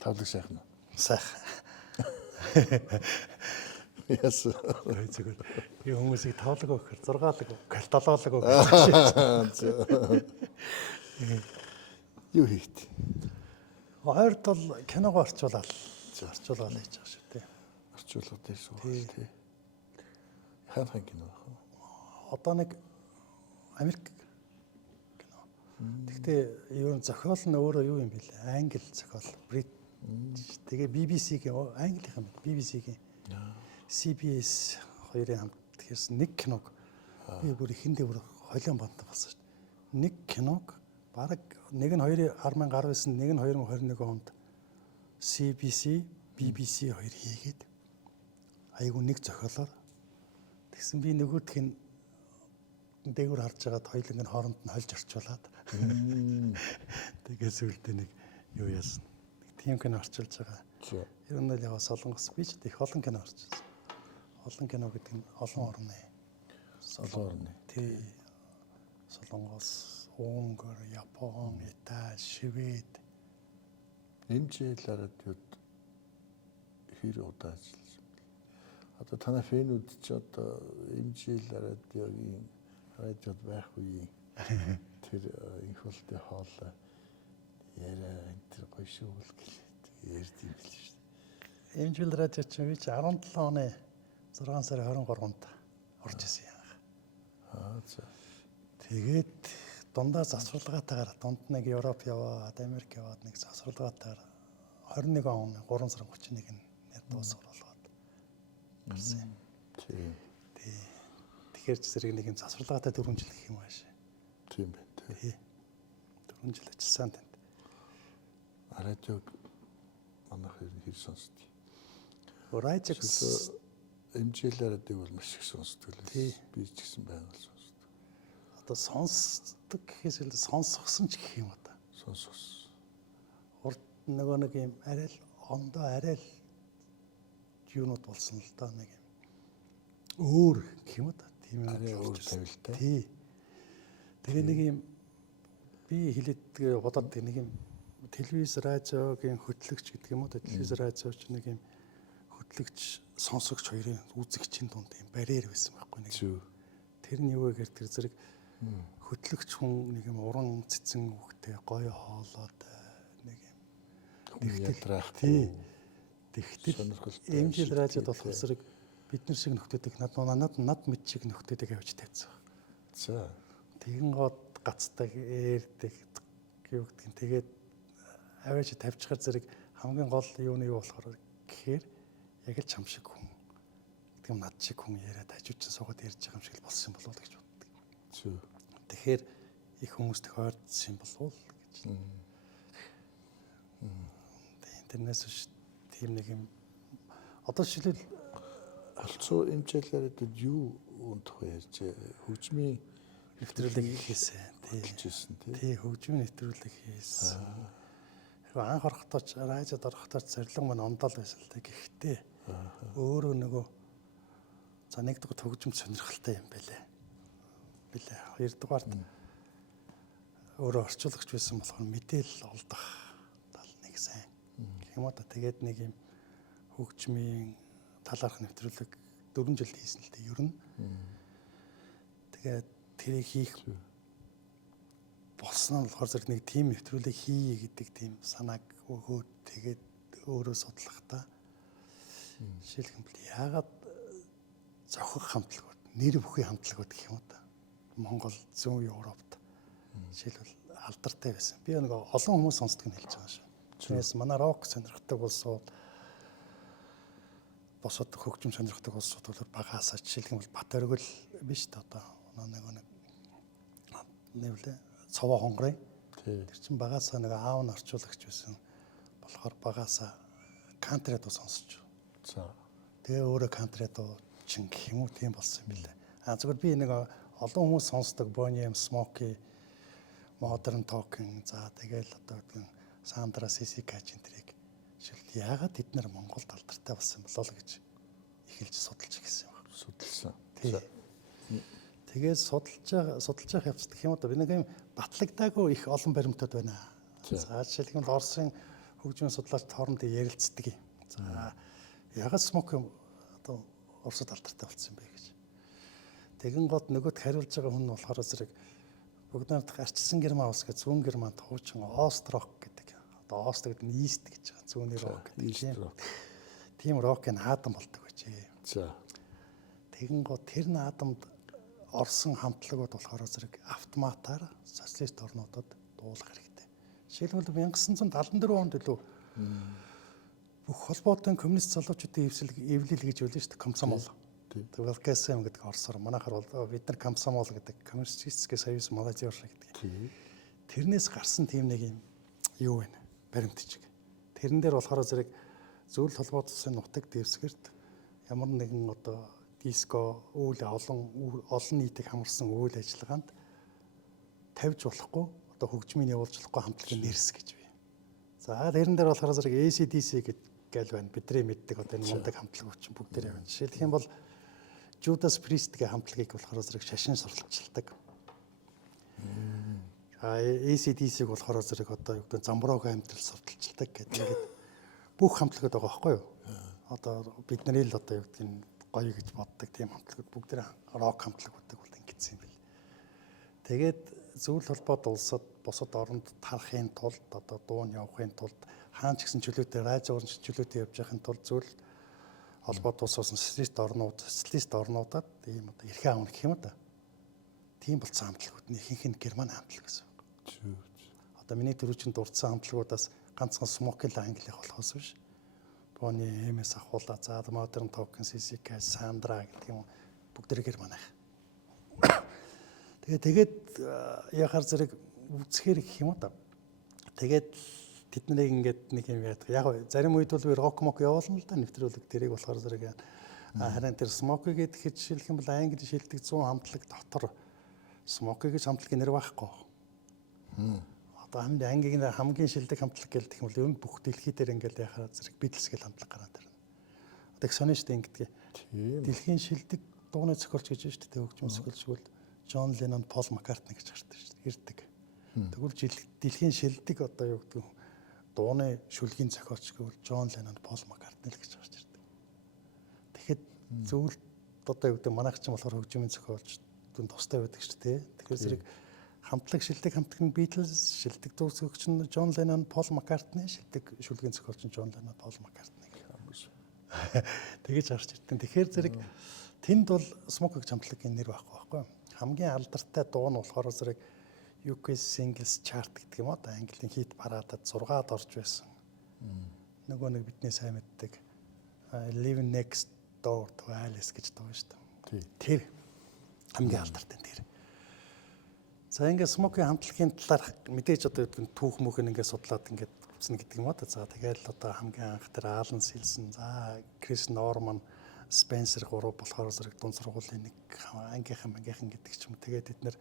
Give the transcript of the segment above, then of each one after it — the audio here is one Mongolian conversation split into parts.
Тавлаг сайхан уу? Сайхан. Яс. Зүгээр. Би хүмүүсийг тавлаг өгөхөр 6 лаг, 7 лаг өгөх. Юу хийх? Ойрд бол киного орчуулаад хийж байгаа шүү дээ. Орчуулгад дээр суух тий. Хаан кино байх уу? Одоо нэг Америк кино. Гэхдээ ер нь зохиол нь өөрөө юу юм бэ лээ? Англи зохиол. Тэгээ BBC-ийн английнхан BBC-ийн CBS хоёрын хамт тэгэхээр нэг киног би бүр ихэндээ бүр холион бантаа болсон шүү дээ. Нэг киног бараг нэг нь 2019, нэг нь 2021 онд CBC, BBC хоёр хийгээд айгу нэг зохиолоор тэгсэн би нөгөөх нь дээгүүр харж байгаад хоёуланг нь хооронд нь хольж орчуулад тэгээс үлдээ нэг юу яасан. Нэг тийм кино орчуулж байгаа. Ер нь л яваа Солонгос би ч их олон кино орчуулсан. Олон кино гэдэг нь олон орны. Тий. Солонгос, Унгар, Япон, Итали, Швед. MJ радиод хэр удаа ажилласан бэ? Одоо танай фэнүүд ч одоо MJ радиогийн радиод байх үеийн тэр инх болтой хоолой яриа энэ тэр гоё шүүл гэлээ ярьд юм л шүү дээ. MJ радио ч 17 оны 6 сарын 23-нд орж исэн юм. За. Тэгээд дундаа засварлагаатайгаар дунд нэг Европ яваад, Америк яваад нэг засварлагаатайгаар 21 он 3 сарын 31-нд нэр дуусгар болгоод гарсан юм. Тийм. Тэгэхээр ч зэрэг нэг юм засварлагаатай 4 жил гэх юм ааш. Тийм байна. Тий. 4 жил ажилласан танд. Радиог манайх хэр сонсдог. Радиогс MJ радиог бол маш их сонсдог л. Тий. Би ч гэсэн байнга сонсдог. Одоо сонсдог гэхээс илүү сонсгосон ч гэх юм одоо. Сонсгос. Урд нөгөө нэг юм арай л ондоо арай л юунууд болсон л доо нэг юм. Өөр гэх юм да. Тийм арай өөр тавилтаа. Тий. Тэгээ нэг юм би хэлээд бодоод нэг юм телевиз радиогийн хөтлөгч гэдэг юм уу? Телевиз радиоч нэг юм хөтлөгч сонсогч хоёрын үзэгчийн дунд юм барьер байсан байхгүй нэг. Тэр нь юу вэ гэхээр тэр зэрэг хөтлөгч хүн нэг юм уран цэцэн хөхтэй гоё хоолоод нэг юм ядрах. Тий. Тэгтэл MJ радиод болохоор зэрэг бид нар шиг нөхдөдөг над мэд шиг нөхдөдөг явж тавьсан. За. Тэгэн гоод гацдаг eerдэг юу гэдгийг тэгээд аваач тавьчихар зэрэг хамгийн гол юуны юу болохоор гэхээр яг л чам шиг хүн гэдэг юм над шиг хүн яриад хажуучин суугаад ярьж байгаа юм шиг л болсон болов уу гэж боддог. Тэгэхээр их хүмүүст тохиолдсон болов гэж. Тэрнээс биш тийм нэг юм одоо шилэл алцуу MJ-лээд юу унтах вэ? Хөгжмийн нэвтрүүлэг хийсэн. Тий, хөгжмийн нэвтрүүлэг хийсэн. Анх орохдоо радиод орохдоо зорилго маань ондол байсан л та. Гэхдээ өөрөө нөгөө за нэгдүгээр хөгжим сонирхолтой юм байлээ. Хоёрдугаарт өөрөө орчуулагч байсан болохоор мэдээлэл олдох тал нэг сайн. Гэх юм уу та. Тэгээд нэг юм хөгжмийн талаарх нэвтрүүлэг 4 жил хийсэн л дээ ер нь. Тэгээд тэрийг хийх болсон нь болохоор зэрэг нэг тим нэвтрүүлэг хийе гэдэг тийм санааг өгөөд тэгээд өөрөө судлахдаа жишээлбэл яагаад зохих хамтлагууд, нэр бүхий хамтлагууд гэх юм уу та. Монгол, Зүүн Европт жишээлбэл алдартай байсан. Би нэг олон хүмүүс сонсдог нь хэлж байгаа шүү. Тэрнээс манай рок сонирхдаг улсууд босоод хөгжим сонирхдаг улсууд бол багаасаа жишээлбэл Бат оргил биш та одоо нэг нэвлээ цовоо хонгорын тэр чин багаасаа нэг аав нь орчуулагч байсан болохоор багаасаа кантри дуу сонсч. За. Тэгээ өөрөө кантри дуу чин гэх юм уу тийм болсон юм билээ. Зүгээр би нэг олон хүмүүс сонсдог Boney M, Smokey, Modern Talking за тэгэл одоо гэдэг Sandra CC Catch энтрийг жишээл яагаад бид нар Монголд алдартай болсон болоо л гэж эхэлж судалж гисэн юм байна. Судалсан. Тэгээд судалж явах явц гэх юм уу би нэг юм батлагдаагүй их олон баримтууд байна. За жишээлбэл Оросын хөгжмийн судлаачид хоорондоо ярилцдаг юм. За ягаад смок одоо Оросд алдартай болсон юм бэ гэж. Тэгэн гол нөгөөд хариулж байгаа хүн нь болохоор зэрэг бүгд нарт гарчсан герман ус гэж зүүн германд хуучин Острок гэдэг. Одоо Ост гэдэг нь Ист гэж байгаа. Зүүнний рок гэдэг тийм рокын наадам болдог байж. За. Тэгэн гол тэр наадамд орсон хамтлагууд болохоор зэрэг автоматар социалист орнуудад дуулах хэрэгтэй. Жишээлбэл 1974 онд илүү бүх холбоотой коммунист залуучуудын эвлэл гэж үлдэн шүү дээ. Комсомол. Тэгвэл КСМ гэдэг орсоор манайхаар бол бид нар комсомол гэдэг коммунистический союз молодежь гэдэг. Тэрнээс гарсан тийм нэг юм юу вэ? Баримтчиг. Тэрэн дээр болохоор зэрэг зөвлөлт холбоот улсын нутаг дэвсгэрт ямар нэгэн одоо диско үйл олон нийтийг хамарсан үйл ажиллагаанд тавьж болохгүй одоо хөгжмийн явуулж болохгүй хамтлагийн нэрс гэж бий. За тэрэн дээр болохоор зэрэг ACDC гэдэг байна. Бидний мэддэг одоо энэ мундаг хамтлагууд чинь бүгд дээр байна. Жишээлх юм бол Judas Priest гэх хамтлагийг болохоор зэрэг шашин сурталчилдаг. ACDC-г болохоор зэрэг одоо юу гэдэг замбрааг амтрал сурталчилдаг гэдэг ингээд бүх хамтлагууд байгаа байхгүй юу? Одоо бидний л одоо юу гэдэг нь гоё гэж боддог тийм хамтлагууд бүгд рок хамтлагуудыг бол ингэсэн юм бэл. Тэгээд зөвлөлт холбоот улсад бусад оронд тарахын тулд одоо дуун явахын тулд хаан ч гэсэн чөлөөтэй радиогийн чөлөөтэй явж байхын тулд зөвлөлт холбоот улсаас социалист орнуудад ийм одоо эрхээ авах гэх юм да. Тийм болсон хамтлагууд нь ихэнх нь герман хамтлаг гэсэн. Одоо миний түрүүчийн дурдсан хамтлагуудаас ганцхан Smoking Англи болохоос биш. Бони MS ахуулаа за Modern Talking CCK Sandra гэх юм бүгд герман ах. Тэгээд яхаар зэрэг үзэхэр гэх юм да. Тэгээд тэднийг ингээд нэг юм яадаг. Яг зарим үед бол би рок мок явуулна л да нэвтрүүлэг тэрийг болохоор зэрэг харин тэр Smoky гэдэг жишээлх юм бол англи шилдэг 100 хамтлаг дотор Smoky гэж хамтлагийн нэр байхгүй. Одоо ангийн хамгийн шилдэг хамтлаг гэлдэг юм бол бүх дэлхий дээр ингээд яхаа зэрэг Beatles гэл хамтлаг гараад ирнэ. Одоо их сонио штэ ингээд дэлхийн шилдэг дууны зохиолч гэж байна шүү дээ хөгжмөн зохиолч бол John Lennon, Paul McCartney гэж гардаг шүү дээ. Ирдэг. Тэгвэл дэлхийн шилдэг одоо юу гэдэг дууны шүлгийн зохиолч гэвэл John Lennon, Paul McCartney гэж гарч ирдэг. Тэгэхэд зөвлөлт одоо юу гэдэг манайх ч юм болохоор хөгжмийн зохиолч дүн тустай байдаг шүү дээ. Тэгэхээр зэрэг хамтлаг шилдэг хамтлаг нь Beatles, шилдэг дуу зохиолч нь John Lennon, Paul McCartney, шилдэг шүлгийн зохиолч нь John Lennon, Paul McCartney гэх юм шиг. Тэгэж гарч ирдэг. Тэгэхээр зэрэг тэнд бол Smoky гэж хамтлагийн нэр байхгүй. Хамгийн алдартай дуу нь болохоор зэрэг UK Singles Chart гэдэг юм одоо английн хит парадад 6-ад орж байсан. Нөгөө нэг бидний сайн мэддэг Living Next Door to Alice гэж дуу шүү дээ. Тэр хамгийн алдартай тэр. За ингээд Smoky хамтлагийн талаар мэдээж одоо түүх мөх ингээд судлаад ингээд үзсэн гэдэг юм одоо. За тэгээд л одоо хамгийн анх тэр Alan Silson, за Chris Norman, Spencer гурав болохоор зэрэг дунд сургуулийн нэг ангийнхан гэдэг ч юм. Тэгээд бид нэр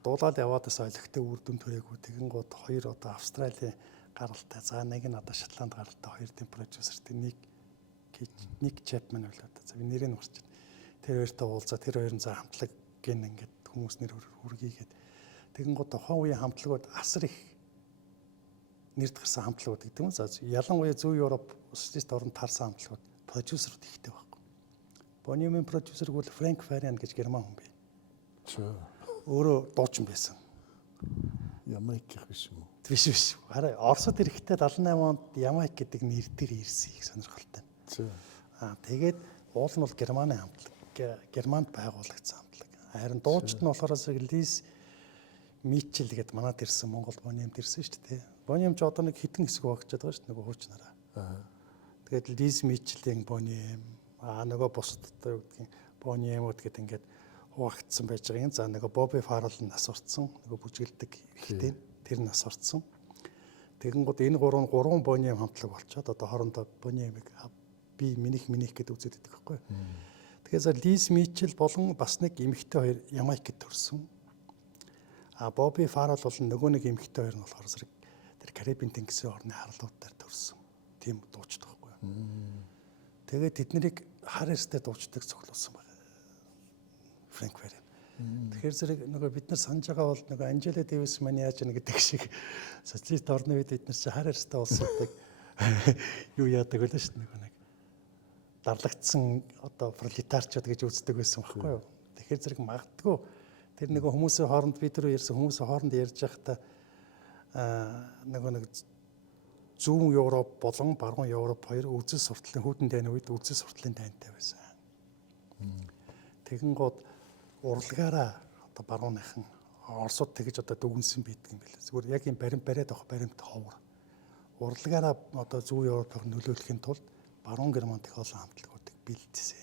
дуулаад яваад бас олигтой үр дүн төрөөгүй. Тэгэн гот хоёр одоо Австралийн гаралтай. За нэг нь одоо Шотланд гаралтай хоёр тийм продюсертэй нэг Chapman байлаа. За би нэрийг марч байна. Тэр хоёртой уулзаа тэр хоёрын за хамтлаг гин ингээд хүмүүс нэр хүргийгээд тэгэн гот тухайн үеийн хамтлагууд асар их нэрд гарсан хамтлагууд гэдэг юм. За ялангуяа Зөв Европ социалист оронд таарсан хамтлагууд продюсерүүд ихтэй байхгүй. Boney M-ийн продюсер бол Frank Farian гэж герман хүн бай. Өөрөө дуучин байсан. Ямайк гэх биш юм уу? Биш. Хараа Оросд ирэхдээ 78 онд Ямайк гэдэг нэр дээр ирсэн их сонирхолтой. Тэгээд уул нь бол Германы хамтлаг. Германд байгуулагдсан хамтлаг. Харин дуучид нь болохоор Лиз Мичел гэдэг манад ирсэн Монгол Boney M-д ирсэн шүү дээ. Boney M ч одоо нэг хитэн хэсэг багчаад байгаа шүү дээ нөгөө хуучнараа. Тэгээд Лиз Мичелийн Boney M нөгөө бусад одоо юу гэдгийг Boney M-ууд гэдэг ингээд хуваагдсан байж байгаа юм. За нөгөө Bobby Farrell нь нас орцсон, нөгөө бүжгэлдэг ихтэй тэр нас орцсон. Тэгэнгүүт энэ гурван Boney M хамтлаг болчоод одоо хоорондоо Boney M-ийг би минийх гэдэг үзээд байдаг байхгүй. Тэгэхээр Liz Mitchell болон бас нэг эмэгтэй хоёр Ямайкд төрсөн. Bobby Farrell бол нөгөө нэг эмэгтэй хоёр нь болохоор зэрэг тэр Карибын тэнгисийн орны харлууд дээр төрсөн. Тийм дуучид байхгүй. Тэгээд тэднийг хар эрстэй дуучдаг цуглуулсан байна. Frank Farian. Тэгэхээр зэрэг нөгөө бид нар санаж байгаа бол нөгөө Анжела Дэвис маань яаж яана гэдэг шиг социалист орны үед бид нар чи хар арьстай улсуудыг юу яадаг вэ шүү дээ нөгөө нэг дарлагдсан одоо пролетарчууд гэж үздэг байсан байхгүй юу. Тэгэхээр зэрэг магадгүй тэр нөгөө хүмүүсийн хооронд бид нар ярьсан хүмүүсийн хооронд ярьж байхдаа нөгөө нэг зүүн Европ болон баруун Европ хоёр үзэл сурталын хүйтэн дайны үед үзэл сурталын дайнтай байсан. Тэгэн гоод урлагаараа одоо барууныхан Оросууд тэгж одоо дүгнсэн байдаг юм билээ. Зүгээр яг юм бариад авах баримт ховор. Урлагаараа одоо зүүн Европыг нөлөөлөхийн тулд баруун Германд их олон хамтлагуудыг бэлдсэн.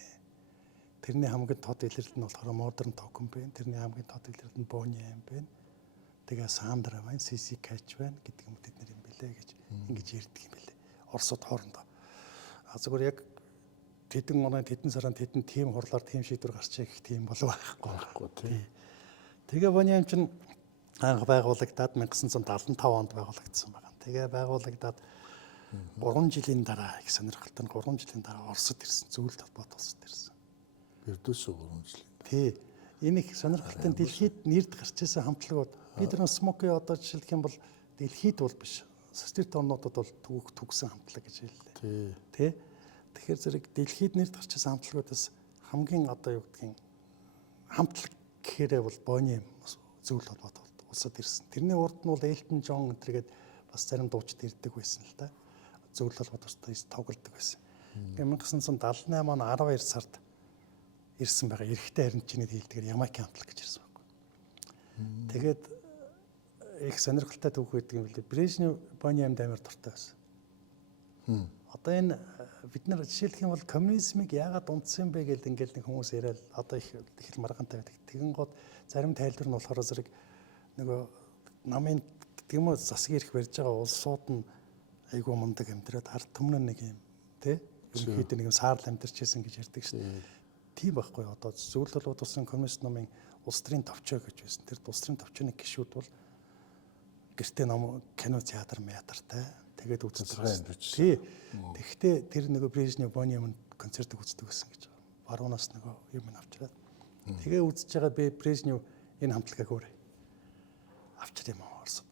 Тэрний хамгийн тод илэрлэл нь болохоор модерн током байна. Тэрний хамгийн тод илэрлэл нь Бонием байна. Тэгээ Сандра байна, Сиси Кач байна гэдэг юм тэд нар юм билээ гэж ингэж ярьдаг юм билээ. Оросууд хоорондоо. Зүгээр яг тэдэн оноо тэдэн сараа тэдэн тим хурлаар тим шийдвэр гарч ирэх тийм болов байхгүй тий. Тэгээ Бонием чинь анх байгуулагдаад 1975 онд байгуулагдсан байна. Тэгээ байгуулагдаад 3 жилийн дараа их сонирхолтой нь 3 жилийн дараа Оросд ирсэн. Зөвлөлт холбоот Оросд ирсэн. Бердүсөө 3 жил. Тий. Энэ их сонирхолтой дэлхийд нэрд гарч ирсэн хамтлагууд бид нар Смоки одоо жишээлх юм бол дэлхийд бол биш. Социалист орнуудад бол төгсөн хамтлаг гэж хэллээ. Тий. Тэгэхээр зэрэг дэлхийд нэрд гарч ирсэн хамтлагуудаас хамгийн одоо юу гэдгийг хамтлаг гэхээрээ бол Бонием зөвлөлт холбоот улсад ирсэн. Тэрний урд нь бол Элтон Джон гэдэргээд бас зарим дуучид ирдэг байсан л да. Зөвлөлт холбоот улстай тоглодог байсан. 1978 он 12 сард ирсэн байгаа. Эрэгтэй харинчныг хийлдэгээр Ямайкийн хамтлаг гэж ирсэн байхгүй. Тэгээд их сонирхолтой түүх байдаг юм билээ. Брежнев Бониемд амар дуртай байсан. Одоо энэ бид нар жишээлх юм бол коммунизмыг яагаад унтсан бэ гэдэг ингээл нэг хүмүүс яриад одоо их маргаантай байдаг. Тэгэн гот зарим тайлбар нь болохоор зэрэг нөгөө намын гэдэг юм уу засаг ирэх барьж байгаа улсууд нь айгүй мундаг амьдраад ард түмнэр нэг юм тий ерөнхийдөө нэг юм саарл амьдарчээсэн гэж ярьдаг шүү дээ. Тийм байхгүй одоо зөвлөлт болоод усан коммунист намын улс төрийн товчоо гэж байсан. Тэр улс төрийн товчооны гишүүд бол гэртээ ном кино театр театртай тэгээд үздэг байсан. Тий. Тэгэхдээ тэр нөгөө Брежнев Бониемд концертыг үздэг байсан гэж байна. Баруунаас нөгөө юм авчираад. Тэгээ үзэж байгаа би Брежнев энэ хамтлагаа хөөрэй. Авчир юм Оросд.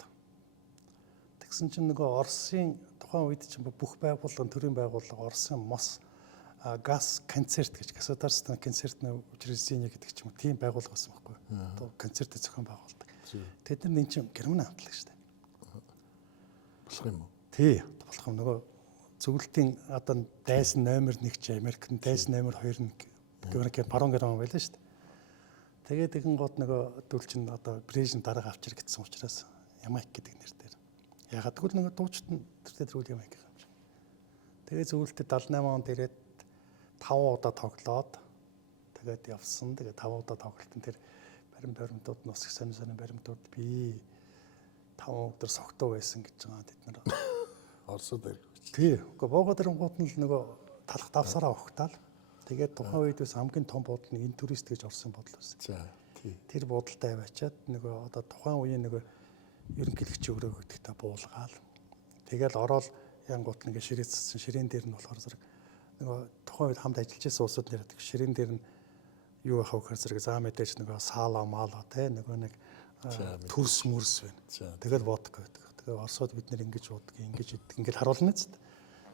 Тэгсэн чинь нөгөө Оросын тухайн үед чинь бүх байгууллагын төрийн байгууллага Оросын МОС газ концерт гэж государственный концертный учреждение гэдэг ч юм уу тийм байгууллага байсан байхгүй. Одоо концерт зохион байгуулдаг. Тэд нар энэ чинь Германы хамтлаг шүү дээ. Болох юм уу? Тий, болох юм. Нөгөө зөвлөлтийн одоо дайсан номер 1 чи Америкт дайсан номер 2 нь Герман баруун Герман байлаа шүү дээ. Тэгээд тэгэн гот нөгөө дүүл чинь одоо Брежнев дарга авчир гэсэн учраас Ямайк гэдэг нэрээр. Ягаад гэвэл нөгөө дуучид нь тэр дээр Ямайк юм шиг. Тэгээд зөвлөлтөд 78 онд ирээд 5 удаа тоглоод тэгээд явсан. Тэгээд 5 удаа тоглолтын тэр баримтууд нь ус их сонин баримтууд би 5 өдөр согтуу байсан гэж байгаа тэд нар. Оросод ирэх. Тий. Гэхдээ боогод ирэнгууд нь л нөгөө талах давсараа өгтаал. Тэгээд тухайн үед бас хамгийн том бодол нь энэ турист гэж орсон бодол байсан. За тий. Тэр бодолтой аваачаад нөгөө одоо тухайн үеийн нөгөө ерөнхийлөгч өрөө гэдэгтээ буулгаал. Тэгэл ороод янгууд нэгэ ширээцсэн ширээн дээр нь болохоор зэрэг нөгөө тухайн үед хамт ажиллаж байсан улсууд нэрдэг ширээн дээр нь юу яхав гэхээр зэрэг заа мэдээж нөгөө сала мала те нөгөө нэг төрс мөрс байна. Тэгэл водка гэдэг. Тэгээ Оросууд бид нэр ингэж уудаг, ингэж иддэг, ингээл харуулна зү.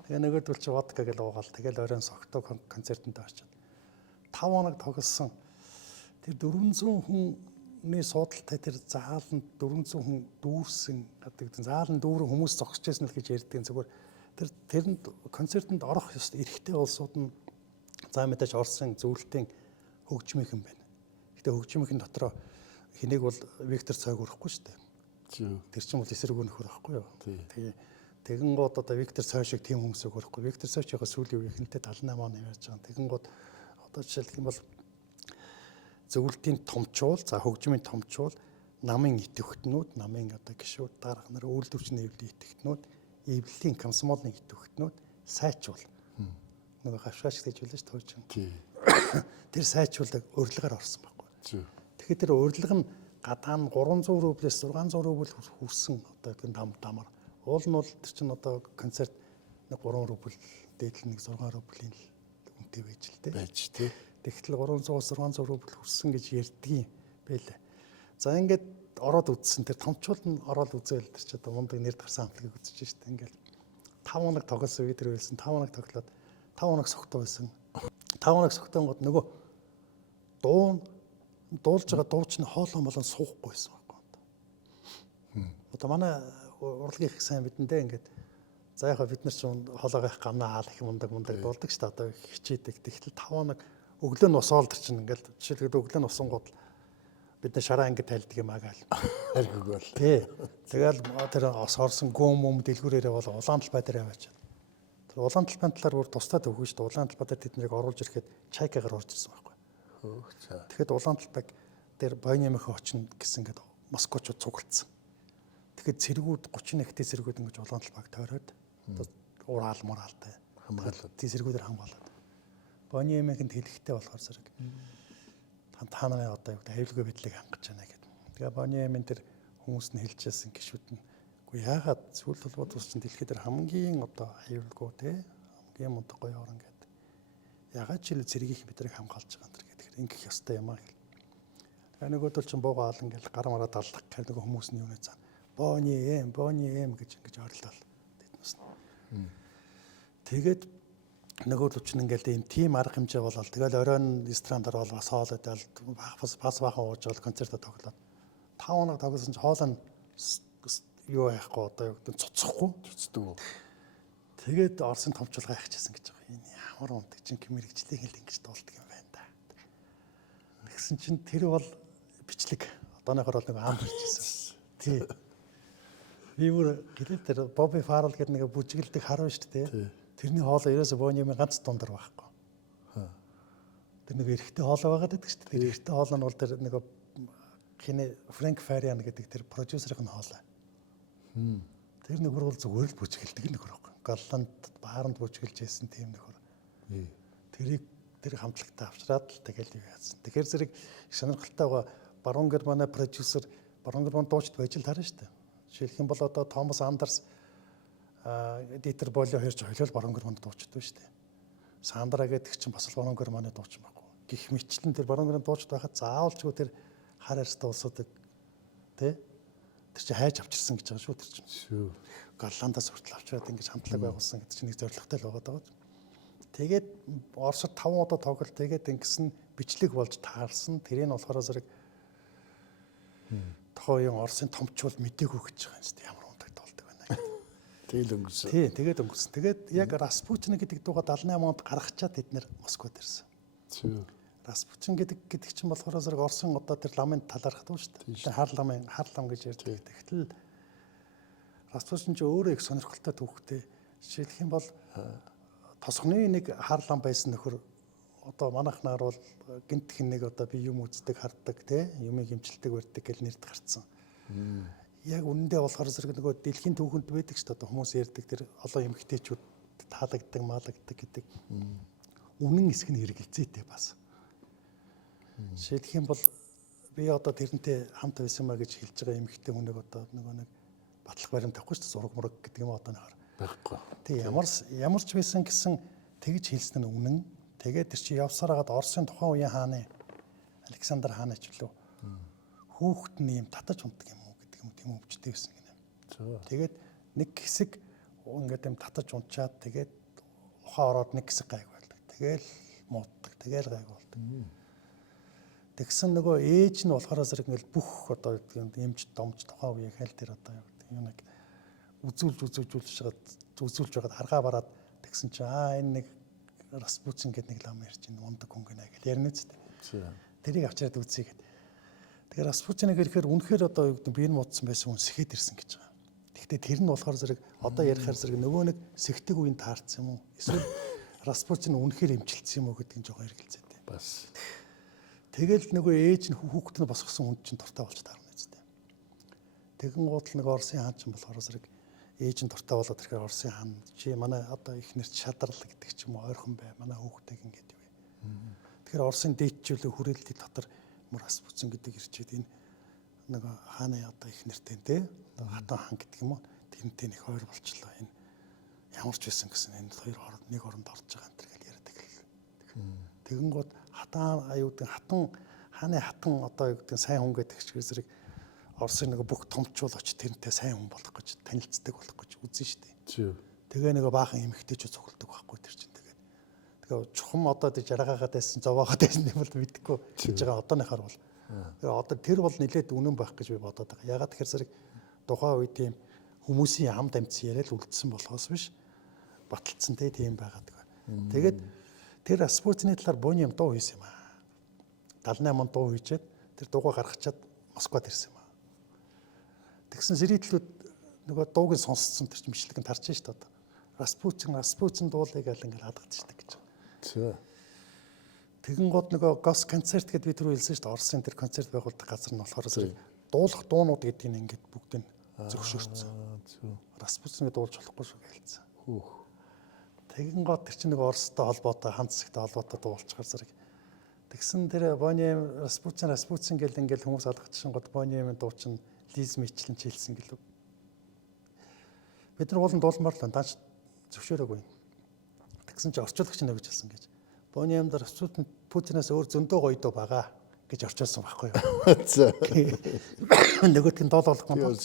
Тэгээ нөгөөдөл чи водка гэж уугаал. Тэгэл оройн согтоо концертанд очиод 5 хоног тоглосон. Тэр 400 хүний суудалтай тэр зааланд 400 хүн дүүрсэн гэдэг. Зааланд дүүрэн хүмүүс зогсож байсан л гэж ярьдгийн зүгээр тэрэнд концертанд орох ёстой эрэгтэй улсууд нь заа мэдээж Оросын зөвлөлтийн хөгжмийнхэн байна. Гэтэ хөгжмийнхэн дотроо хэнийг бол Виктор Цойг өрөхгүй шүү дээ. Тэр чинь бол эсрэг өнөхөр байхгүй юу? Тэгэн гоод одоо Виктор Цой шиг тийм хүмүүсийг өрөхгүй. Виктор Цой ч яг сүүлийн үеийнхэнтэй 78 он явж байгаа. Тэгэн гоод одоо жишээлх юм бол зөвлөлтийн томчуул, за хөгжмийн томчуул, намын идэвхтнүүд, намын одоо гишүүд, дарга нар үйлдвэрчний эвлэлийн идэвхтнүүд, эвлэлийн комсомолны идэвхтнүүд сайчвал нөгөө хавшаач гэж хэлж тооч юм. Тэр сайчвалыг урилгаар орсон байхгүй. Тэгэхээр тэр урилга нь гадаа нь 300 рублээс 600 рубль хүрсэн одоо гэдэг дамар. Уул нь бол тэр чинь одоо концерт нэг 3 рубль дээдл нэг 6 рублийн үнэтэй байж л дээ. Байж тий. Тэгтэл 300-600 рубль хүрсэн гэж ярьдгийн. Бэлээ. За ингээд ороод үзсэн тэр томчууд нь ороод үзээл тэр чи одоо мундаг нэр гарсан амтлагийг үзэж штэ. Ингээд 5 хоног тоглосон бид тэр байсан. 5 хоног тоглоод 5 хоног согтуу байсан. 5 хоног согтонгод нөгөө дуулж байгаа дуучин хоолон болон суухгүй байсан байхгүй. Одоо манай урлагийн их сайн бидэндээ ингээд за яг бид нар ч хоолойгоо их гамнаа хаал их мундаг дуулдаг шүү дээ. Одоо хичээдэг. Тэгтэл 5 хоног өглөө нь ус оолдор чинь ингээд жишээлбэл өглөө нь усангууд бид нар шараа ингээд тайлдаг юм аа гаал. Харгуг бол. Тий. Тэгэл тэр ос орсон гүм дэлгүүрээрээ бол улаан талбай дээр аваачаад. Тэр улаан талбайн талаар бүр тусдаад өгнө шүү дээ. Улаан талбай дээр тэднийг оруулж ирэхэд чайкагаар орж ирсэн байхгүй. Тэгэхэд улаан талбайг дээр бойнямын очно гэсэн ингээд москвичууд цуглдсан. Тэгэхэд цэргүүд 31-тэй цэргүүд ингэж улаан талбайг тойроод ураал мураалтай хамгаалаад тий цэргүүдээр хамгаалаад. Бойнямын хэлэхтэй болохоор зэрэг та нарын одоо юу гэдэг аюулгүй байдлыг хангаж байна гэдэг. Тэгээ Бониамын тэр хүмүүс нь хэлжсэн гişүүд нь үгүй яагаад зүйл толгойд ус чинь дэлхийд дээр хамгийн одоо аюулгүй те хамгийн мундаг гоё орн гэдэг. Яагаад ч л зэргийг бидрийг хамгаалж байгаа юм тэр гэдэг. Ингэх ёстой юм аа гэл. Тэгээ нөгөөдөл чинь буугаал ингээл гар мараа даллах гэх нөгөө хүмүүс нь юу нэ цаа. Бониэм гэж ингэж оролдол тэднээс нь. Тэгээд нөгөө л чинь ингээл тийм арга хэмжээ болол тэгэл оройн ресторантаар бол бас хоол идэл бас баахан уужвал концертод тоглоод 5 хоног тоглосон ч хоол нь юу яахгүй одоо юу гэдэг цуцдаг. Тэгээд Орсын томчлага хайчихсан гэж байгаа. Энэ ямар ундаг чинь мэрэгжлийн хэл ингэж дуулдаг юм байна да. Тэгсэн чинь тэр бол бичлэг одооныхоор бол нэг ам хийжсэн. Тий. Би бүр гэлээ тэр Бобби Фаррелл гэдэг нэг бүжиглдэг харав шүү дээ. Тэрний хоолой ерөөсө Бониамын ганц дундар байхгүй. Тэр нэг эрэгтэй хоолой байгаад байдаг шүү дээ. Тэр эрэгтэй хоолой нь бол тэр нэг хинэ Фрэнк Фариан гэдэг тэр продюсерийн хоолой. Тэр нөхөр бол зүгээр л бүжиглдэг нөхөр байхгүй. Голланд бааранд бүжиглж байсан тийм нөхөр. Тэрийг тэр хамтлагтаа авчраад л тэгэл юу яасан. Тэгэхээр зэрэг сонирхолтой байгаа Баруун Германы продюсер Баруун Герман дуучид байж л таарна шүү дээ. Жишээлх юм бол одоо Томас Андерс Дитер Болио хоёр ч хоёул Баруун Германд дуучид шүү дээ. Сандра гэдэг чинь бас Баруун Германы дуучин байхгүй. Гэх мэтлэн тэр Баруун Германы дуучид байхад заавалчгүй тэр хар арьстай улсуудыг тий тэр чинь хайж авчирсан гэж байгаа шүү тэр чинь. Голландаас хүртэл авчираад ингэж хамтлаг байгуулсан гэдэг чинь нэг зорилготой л байгаа даа. Тэгээд Оросд 5 удаа тоглолт тэгээд ингэсэн бичлэг болж таарсан. Тэрийг нь болохоор зэрэг тохойн Оросын томчууд мдэггүй гэж байгаа юм шүү дээ. Ямар ундаг толдог байна гэдэг. Тэгэл өнгөрсөн. Тий, тэгээд өнгөрсөн. Тэгээд яг Распутин гэдэг дууга 78 онд гаргачаад бид нэр Москвад ирсэн. Распутин гэдэг чинь болохоор зэрэг Оросын одоо тэр ламын талаарх дуу шүү дээ. Тэр хар лам гэж ярьдаг. Тэгтэл Распутин ч өөрөө их сонирхолтой түүхтэй. Жишээлх юм бол тосгоны нэг хар лам байсан нөхөр одоо манайхнаар бол гинтхэн нэг одоо би юм үздэг харддаг те юмыг хэмжилдэг барьдаг гэж нэрд гарцсан. Яг үнэндээ болохоор зэрэг нөгөө дэлхийн түүхэнд байдаг шүү дээ одоо хүмүүс ярьдаг тэр олон эмэгтэйчүүд таалагддаг маалагддаг гэдэг. Үнэн эсэх нь хэрэгэлзээтэй бас. Жишээлх юм бол би одоо тэрнтэй хамт байсан маа гэж хэлж байгаа эмэгтэй хүнийг одоо нөгөө нэг батлах баримт тавихгүй шүү дээ зураг мураг гэдэг юм одоо нөхөр. Байхгүй. Тий ямар ч байсан гэсэн тэгж хэлсэн нь үнэн. Тэгээд тэр чи явсаар хагаад Оросын тухайн үеийн хааны Александр хааны ч лөө хүүхэд нь юм татаж унтдаг юм уу гэдэг юм тийм өвчтэй байсан гинэ. Тэгээд нэг хэсэг ингээд юм татаж унчаад тэгээд ухаан ороод нэг хэсэг гайг болдог. Тэгээл мууддаг, тэгээл гайг болдог. Тэгсэн нөгөө ээж нь болохоор зэрэг ингээл бүх одоо эмч домж тухайн үеийн хайл дээр одоо юу нэг үзүүлж байгаад харгаа бараад тэгсэн чи энэ нэг Распутин гэдэг нэг лам ярьж ин ундаг хүн гинэ гэж ярина үстэй. Тэрийг авчираад үзье гэд. Тэгэхээр Распутиныг ирэхээр үнэхээр одоо юу гэдэг биеийн муудсан байсан хүн сэхэд ирсэн гэж байгаа. Гэхдээ тэр нь болохоор зэрэг одоо ярихаар зэрэг нөгөө нэг сэгтэг үеийн таарсан юм уу? Эсвэл Распутин үнэхээр эмчилсэн юм уу гэдэг нь жоохон эргэлзээтэй. Бас. Тэгэл нөгөө ээж нь хүүхэд нь босгосон хүн чинь дуртай болж таарна үстэй. Тэгэн гутал нэг Оросын хаан ч болохоор зэрэг ээж нь дуртай болоод ирэхээр Оросын хаан чи манай одоо их нэрч шадрал гэдэг ч юм уу ойрхон бай манай хүүхдийг ингэж юу. Тэгэхээр Оросын дээдчүүлээ хүрээлтийн дотор Распутин гэдэг ирчээд энэ нэг хааны одоо их нэртэй те хатан хаан гэдэг юм уу тэрнтэй нэг хоёр болчлоо энэ ямар ч байсан гэсэн энэ хоёр нэг оронд орж байгаа энэ гэж яриад. Тэгэнгүүт хатан хааны хатан одоо юу гэдэг сайн хүн гэдэг ч зэрэг Оросын нэг бүх томчуулагч тэрнтэй сайн хүн болох гэж танилцдаг болох гэж үзэн штэ. Зөв. Тэгээ нэг баахан эмэгтэйчүүд цугладаг байхгүй тэр чинь тэгээд. Тэгээ чухам одоо тэр жаргаагаад байсан зовоогоод байсан юм бол мэдэхгүй хийж байгаа одооныхаар бол. Тэгээ одоо тэр бол нэлээд үнэн байх гэж би бодоод байгаа. Ягаад тэгэхээр зэрэг тухайн үед тийм хүмүүсийн хамт амьдсан яриад үлдсэн болохоос биш баталцсан тийм байгаад байгаа. Тэгээд тэр Распутины талаар бууны юм дуу хийсэн юм аа. 78 дуу хийжээд тэр дуугаа гаргачаад Москвад ирсэн юм аа. Тэгсэн зэрэглүүд нөгөө дууг нь сонсцсон тэр чинь бичлэг нь тарж штэ одоо. Распутин дуулыг аль ингээл хадгалж штэ гэж. Зөв. Тэгэн гот нөгөө гос концерт гэдээ би түрүү хэлсэн штэ. Оросын тэр концерт байгуулдаг газар нь болохоор дуулах дуунууд гэдгийг ингээд бүгд нь зөвшөөрсөн. Распутины дуулж болохгүй шүү гэлцсэн. Тэгэн гот тэр чинь нөгөө Оростой холбоотой хамт засагтай холбоотой дуулчихар зэрэг. Тэгсэн тэр Бонем Распутин гэл ингээл хүмүүс алгадчихсан гот Бонемын дуу чинь Лиз Мичлэн чилсэн гэлөө. Бид нар уулын дуулмаар л дааж зөвшөөрөөгүй. Тэгсэн чинь орчуулагч нь өгч хэлсэн гэж. Бонем дээр Путинаас өөр зөндөө гоё дуу байгаа гэж орчуулсан байхгүй юу. Нөгөөдг нь доол болох юм.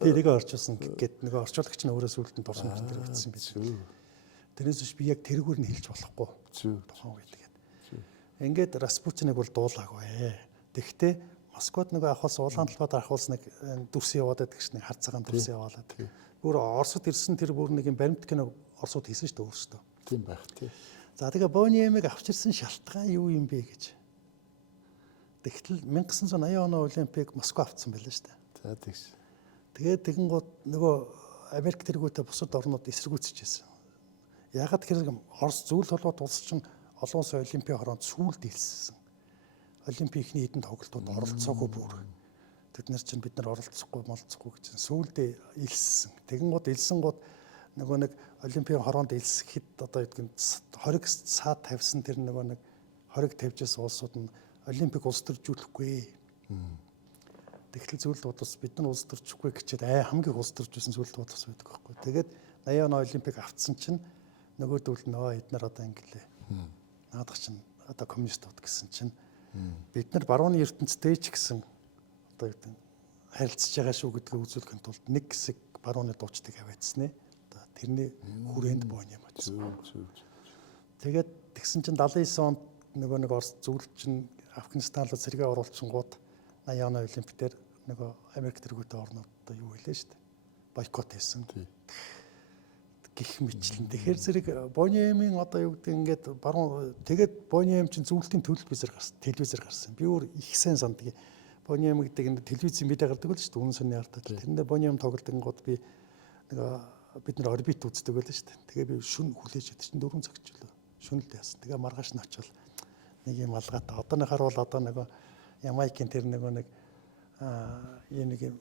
Тэгээ орчуулсан гэд нөгөө орчуулагч нь өөрөө сүлдэнд дурсан гэж тэр ütсэн биз. Тэрнээс биш би яг тэрүүгээр нь хэлж болохгүй. Тухайн үед тэгээд. Ингээд Распутиныг бол дуулаагүй. Тэгтээ Москвад нөгөө ахвалсан улаан талбайд ахвалсан нэг дүрс яваад байдаг шнэ хар цагаан дүрс яваалаад. Бүр Оросд ирсэн тэр бүр нэг юм баримт кино Оросууд хийсэн шүү дээ өөрсдөө. Тийм байх тий. За тэгээ Бонемыг авч ирсэн шалтгаан юу юм бэ гэж. Тэгтэл 1980 оны Олимпик Москва авцсан байлаа шүү дээ. За тэгш. Тэгээд тэгэнгүүт нөгөө Америк тэргүүтээ бусад орнууд эсэргүүцчихсэн. Ягаад гэхээр Орос зүйл толгойд улс чинь олон улсын Олимпийн хороонд сүүлд илссэн. Олимпийн ихний хэдэн тоглолтууд оролцоогүй бүр. Тэд нар чинь бид нар оролцохгүй молцохгүй гэж сүүлдээ илссэн. Тэгэнгүүт илсэн гот нөгөө нэг Олимпийн хороонд илсэхэд одоо юу гэдэг 20 саад тавьсан тэр нөгөө нэг 20 тавьжсэн улсууд нь Олимпик улс төржүүлэхгүй. Тэгтэл зүйлүүд бас бид нар улс төрчихгүй гэчихэд хамгийн улс төржсэн зүйлүүд бас байдаг байхгүй. Тэгээд 80 оны Олимпик авцсан чинь нөгөөдөл нөө эднэр одоо ингэлээ. Наадах чинь одоо коммунистууд гэсэн чинь бид нар барууны ертөнцтэй ч гэсэн одоо юу гэдэг харилцаж байгаа шүү гэдгийг үзүүлэхэд тулд нэг хэсэг барууны дуучдыг аваадсан ээ. Одоо тэрний хүрээнд бооны юм очсон. Тэгээд тэгсэн чинь 79 онд нөгөө нэг Орос зүйл чинь Афганистан руу зэрэгээ оруулчихгууд 80 оны Олимпик дээр нөгөө Америк тэргүүтэй орнууд одоо юу хэлээ шүү дээ. Бойкот хийсэн. Гэх мэтлэн. Тэгэхээр зэрэг Бонемын одоо юу гэдэг ингээд баруун тэгээд Бонем чинь зөвлөлтийн телевизээр гарсан. Би өөр их сайн санддаг. Бонем гэдэг энэ телевизийн медиа гардаг л шүү дээ. Үнэн сонны ардаа. Тэрэндээ Бонем тоглодог гот би нөгөө бид нар орбит үздэг байлаа шүү дээ. Тэгээ би шүн хүлээж идэх чинь 4 цаг ч үлээ. Шүнэлд яасан. Тэгээ маргааш нь очивол нэг юм алгаатай. Одооныхаар бол одоо нөгөө Ямайкийн тэр нэг нэг юм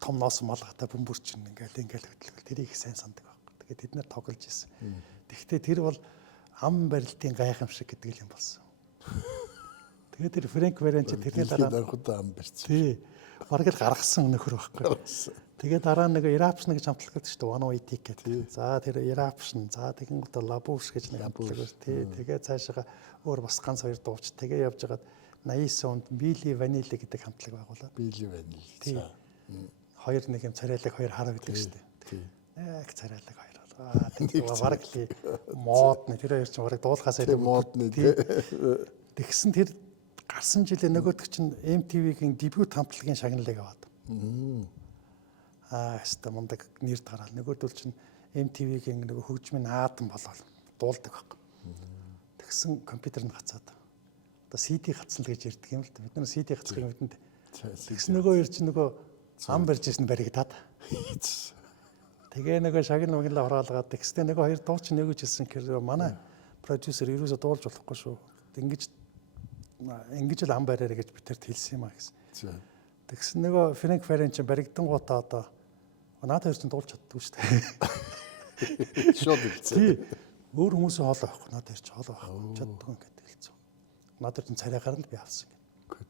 том ноос малгаатай бөмбөр чинь ингээл хөдөлгөл тэрийг сайн санддаг байхгүй. Тэгээд тэд нар тоглож ирсэн. Тэгвэл тэр бол ам барилтын гайхамшиг гэдэг юм болсон. Тэгээд тэр Фрэнк Варенч тэрний дараа ам барьсан. Тий. Бараг л гаргасан нөхөр байхгүй. Тэгээд дараа нэг Eruption гэж хамтлаг гэдэг чинь One Way Ticket гэдэг. За тэр Eruption, за тэгэн гот Labush гэж нэг хамтлаг байна. Тий. Тэгээд цаашаа өөр бас ганц хоёр дууч. Тэгээ явж хагаад 89 онд Billy Vanilli гэдэг хамтлаг байгуулаад. Billy Vanilli. Тий. Хоёр нэг юм царайлаг хоёр хар гэдэг шүү дээ. Тий. Яг царайлаг хоёр. Тэгээд бараг ли мод нэг тэр хоёр чинь бараг дуулахаас илүү модны тий. Тэгсэн тэр гарсан жилээ нөгөөдөг чинь MTV-гийн дебют хамтлагийн шагналыг аваад. Хаста мундаг нэрд гараад нөгөөдөл чинь MTV-гийн нөгөө хөгжмийн наадам болоод дуулдаг баг. Тэгсэн компьютерд гацаад. Одоо CD гацсан л гэж ярьдаг юм л да. Бид нар CD гацхыг бидэнд. Тэгсэн нөгөө хоёр чинь нөгөө ам барьж ирсэн баригдаад. Тэгээ нөгөө шагнал магнал хороолгаад тэгстэй нөгөө хоёр дууч нөгөөж хэлсэн гэхээр манай продюсер ерөөсө дуулж болохгүй шүү. Ингэж л ам бариараа гэж битэрт хэлсэн юм а гэсэн. Тэгсэн нөгөө Фрэнк Варенч баригдан гутаа одоо надад хоёр чинь дуулж чаддгүй шүү дээ. Шууд хэлсэн. Тий. Өөр хүмүүсийн хоолой байхгүй надад хоёр чинь хоолой байхгүй чаддгүй гэдэг хэлсэн. Надад чинь царайгаар л би авсан гэх.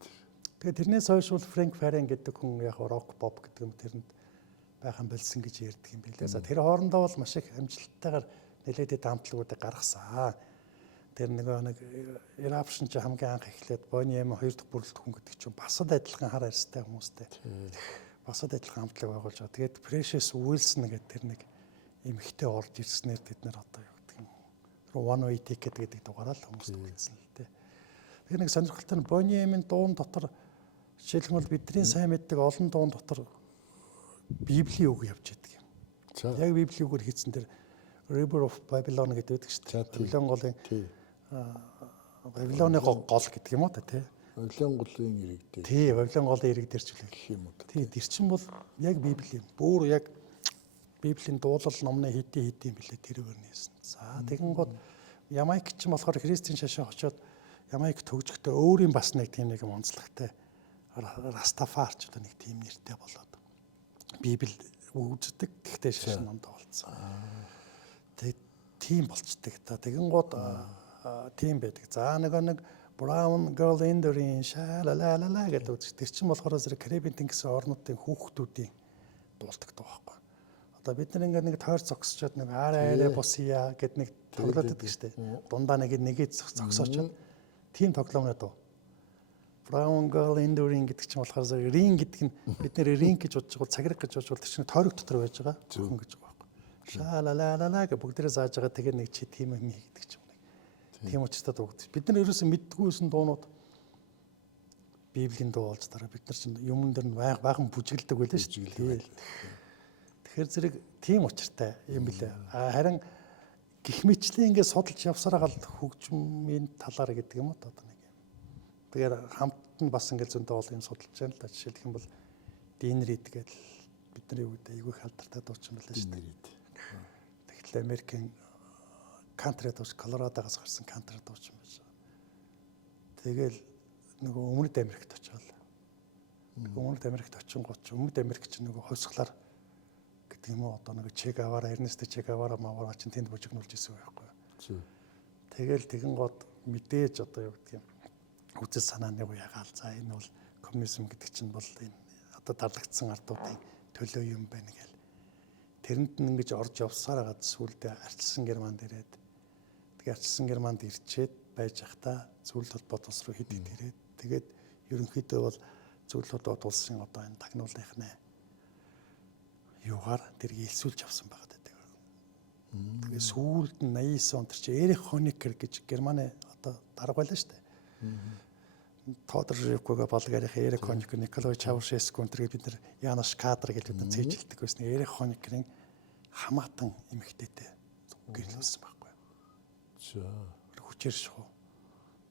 Тэгээ тэрнээс хойш бол Фрэнк Варен гэдэг хүн яг рок поп гэдэг юм тэрэнд байхan болсон гэж ярьдаг юм билээ. За тэр хоорондоо бол маш их амжилттайгаар нэлээдээ хамтлагуудыг гаргасан. Тэр нэг eruption ч хамгийн анх эхлээд Bonnie M 2 дахь бүрэлдэхүүн хүн гэдэг чинь бас л адилхан хар арьстай хүмүүстэй. Бас л адилхан хамтлаг байгуулж байгаа. Тэгээд Precious Wilson гэдэг тэр нэг эмэгтэй орж ирснээр бид нэр одоо юу гэдэг юм. One Way Ticket гэдэг дугаараа л хүмүүст үлдсэн л дээ. Тэр нэг сонирхолтой нь Bonnie M-ийн дуун дотор жишээлбэл бидний сайн мэддэг олон дуун дотор Библийн үг явж байдаг юм. Яг Библийн үгээр хийсэн тэр River of Babylon гэдэг байдаг шүү дээ. Babylon голын Babylon-ы гол гэдэг юм уу та тий. Babylon голын ирэг дээр. Тий, Babylon голын ирэг дээр ч үлээх юм уу. Тий, тэр чинь бол яг Библи юм. Бүр яг Библийн дуулал номны хэдийн билээ тэрүүгээр нээсэн. За тэгэн гол Ямайк ч болохоор христийн шашин очоод Ямайк төгжөхдөө өөрийн бас нэг тийм нэг онцлогтой Растафарч одоо нэг тийм нэртэй болоод Библи үздэг. Гэхдээ шашин номд болцсон. Тэг тийм болцдог та. Тэгэн гол тийм байдаг. За нэг Brown Girl in the Rain шалалалала гэдэг үзэж. Тэр чинь болохоор зэрэг Карибын тэнгис орнуудын хүүхдүүдийн дуулдаг дуу байхгүй. Одоо бид нар ингээд нэг тойр зогсчоод нэг арай босия гэд нэг тоглоод байдаг шүү дээ. Дундаа нэгээ зогсоочоод тийм тоглоомны дуу. Brown Girl in the Rain гэдэг чинь болохоор зэрэг ring гэдэг нь бид нэр ring гэж бодож байгаа цаграг гэж бодож байгаа. Тэр чинь тойрог дотор байж байгаа. Зөвхөн гэж байгаа байхгүй. Шалалалала гэж бүгдээрээ зааж байгаа. Тэгээд нэг чи тийм юм хийдэг ч юм. Тийм учраас дуугд. Бид нар ерөөсөө мэддгүйсэн дуунууд Библийн дуу болж дараа бид нар чинь юмн дээр нь байхан бүжгэлдэг байлаа шүү дээ. Тэгэхээр зэрэг тийм учиртай юм билээ. Харин гих мэтчлэн ингээд судалж явсараа гал хөгжмийн талаар гэдэг юм уу одоо нэг юм. Тэгэхээр хамт нь бас ингээд зөндөө бол юм судалж байгаа л да. Жишээлх юм бол Динрид гэдэг бидний үед айгүй их алдартай дуучин байлаа шүү дээ. Тэгэхээр Америкийн кантри дууч Колорадогоос гарсан кантри дуучин байж байгаа. Тэгэл нөгөө Өмнөд Америкт очивол. Өмнөд Америкт очингууд Өмнөд Америк чинь нөгөө хувьсгалаар гэдэг юм уу одоо нөгөө Че Гевара, Эрнесто Че Гевара мавар чинь тэнд бүжигнүүлж ирсэн байхгүй. Тэгэл тэгэн гоод мэдээж одоо юу гэдэг юм үзэл санааны уягаал. За энэ бол коммунизм гэдэг чинь бол энэ одоо дарлагдсан ардуудын төлөө юм байна гэл. Тэрэнд нь ингэж орж явсараа гад сүулдэ арчилсан Германд ирээд тэгээ арчилсан Германд ирчээд байж захта зөвлөлт холбоот улс руу хэд ирээд тэгээд ерөнхийдөө бол зөвлөлт холбоот улсын одоо энэ тагнуулынхны юугаар тэрийг илсүүлж авсан байгаа гэдэг. Тэгээ сүүлд нь 89 онд чи Эрих Хонекер гэж Германы одоо дарга байлаа шүү дээ. Тодор Живкога Болгарийнхаа Эрих Хонекер, Николай Чаушеску өнтергээд бид нар Янаш Кадр гэж бид нар цээжилдэг байсан. Эрих Хонекерийн хамаатан эмэгтэйтэй гэрлүүлсэн байхгүй. За хүчээр шахуу.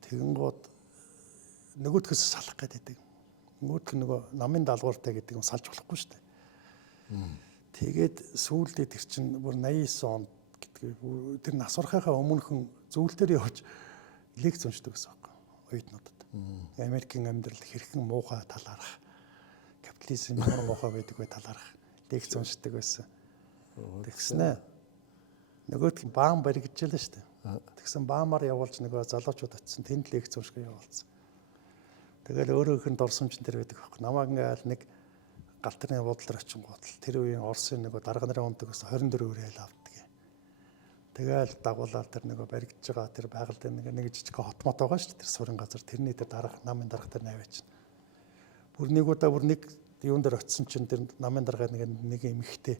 Тэгэнгүүт нөгөөдгөөс салах гэдэг. Нөгөөх нь нөгөө намын даалгавартай гэдэг нь салж болохгүй шүү дээ. Тэгээд сүүлдээ тэр чинь бүр 89 онд гэдэг тэр нас орохынхаа өмнөхөн зөвлөлтөөр явж лекц уншдаг гэсэн байхгүй. Оюутнуудад. Америкийн амьдрал хэрхэн муухай талаарх, капитализм ямар муухай байдаг вэ талаарх лекц уншдаг байсан. Тэгснэ нөгөөдг нь баам баригдчихлаа шүү дээ. Тэгсэн баамаар явуулж нөгөө залуучууд очсон тэнд лекц унших явуулсан. Тэгэл өөрөөх нь дурсамжн дээр байдаг байхгүй. Намайг ингээл нэг галтрын буудлаар очингууд тэр үеийн Оросын нөгөө дарга нарын ундаг ус 24 өрөөл авдаг. Тэгэл дагуулаар тэр нөгөө баригдж байгаа тэр байгальд нэг жижиг хотмот байгаа шүү дээ. Тэр сурын газар тэрний тэр дарга намын дарга дээр наваач. Бүр нэг удаа бүр нэг юун дээр очисон чинь тэр намын дарга нэг эмэгтэй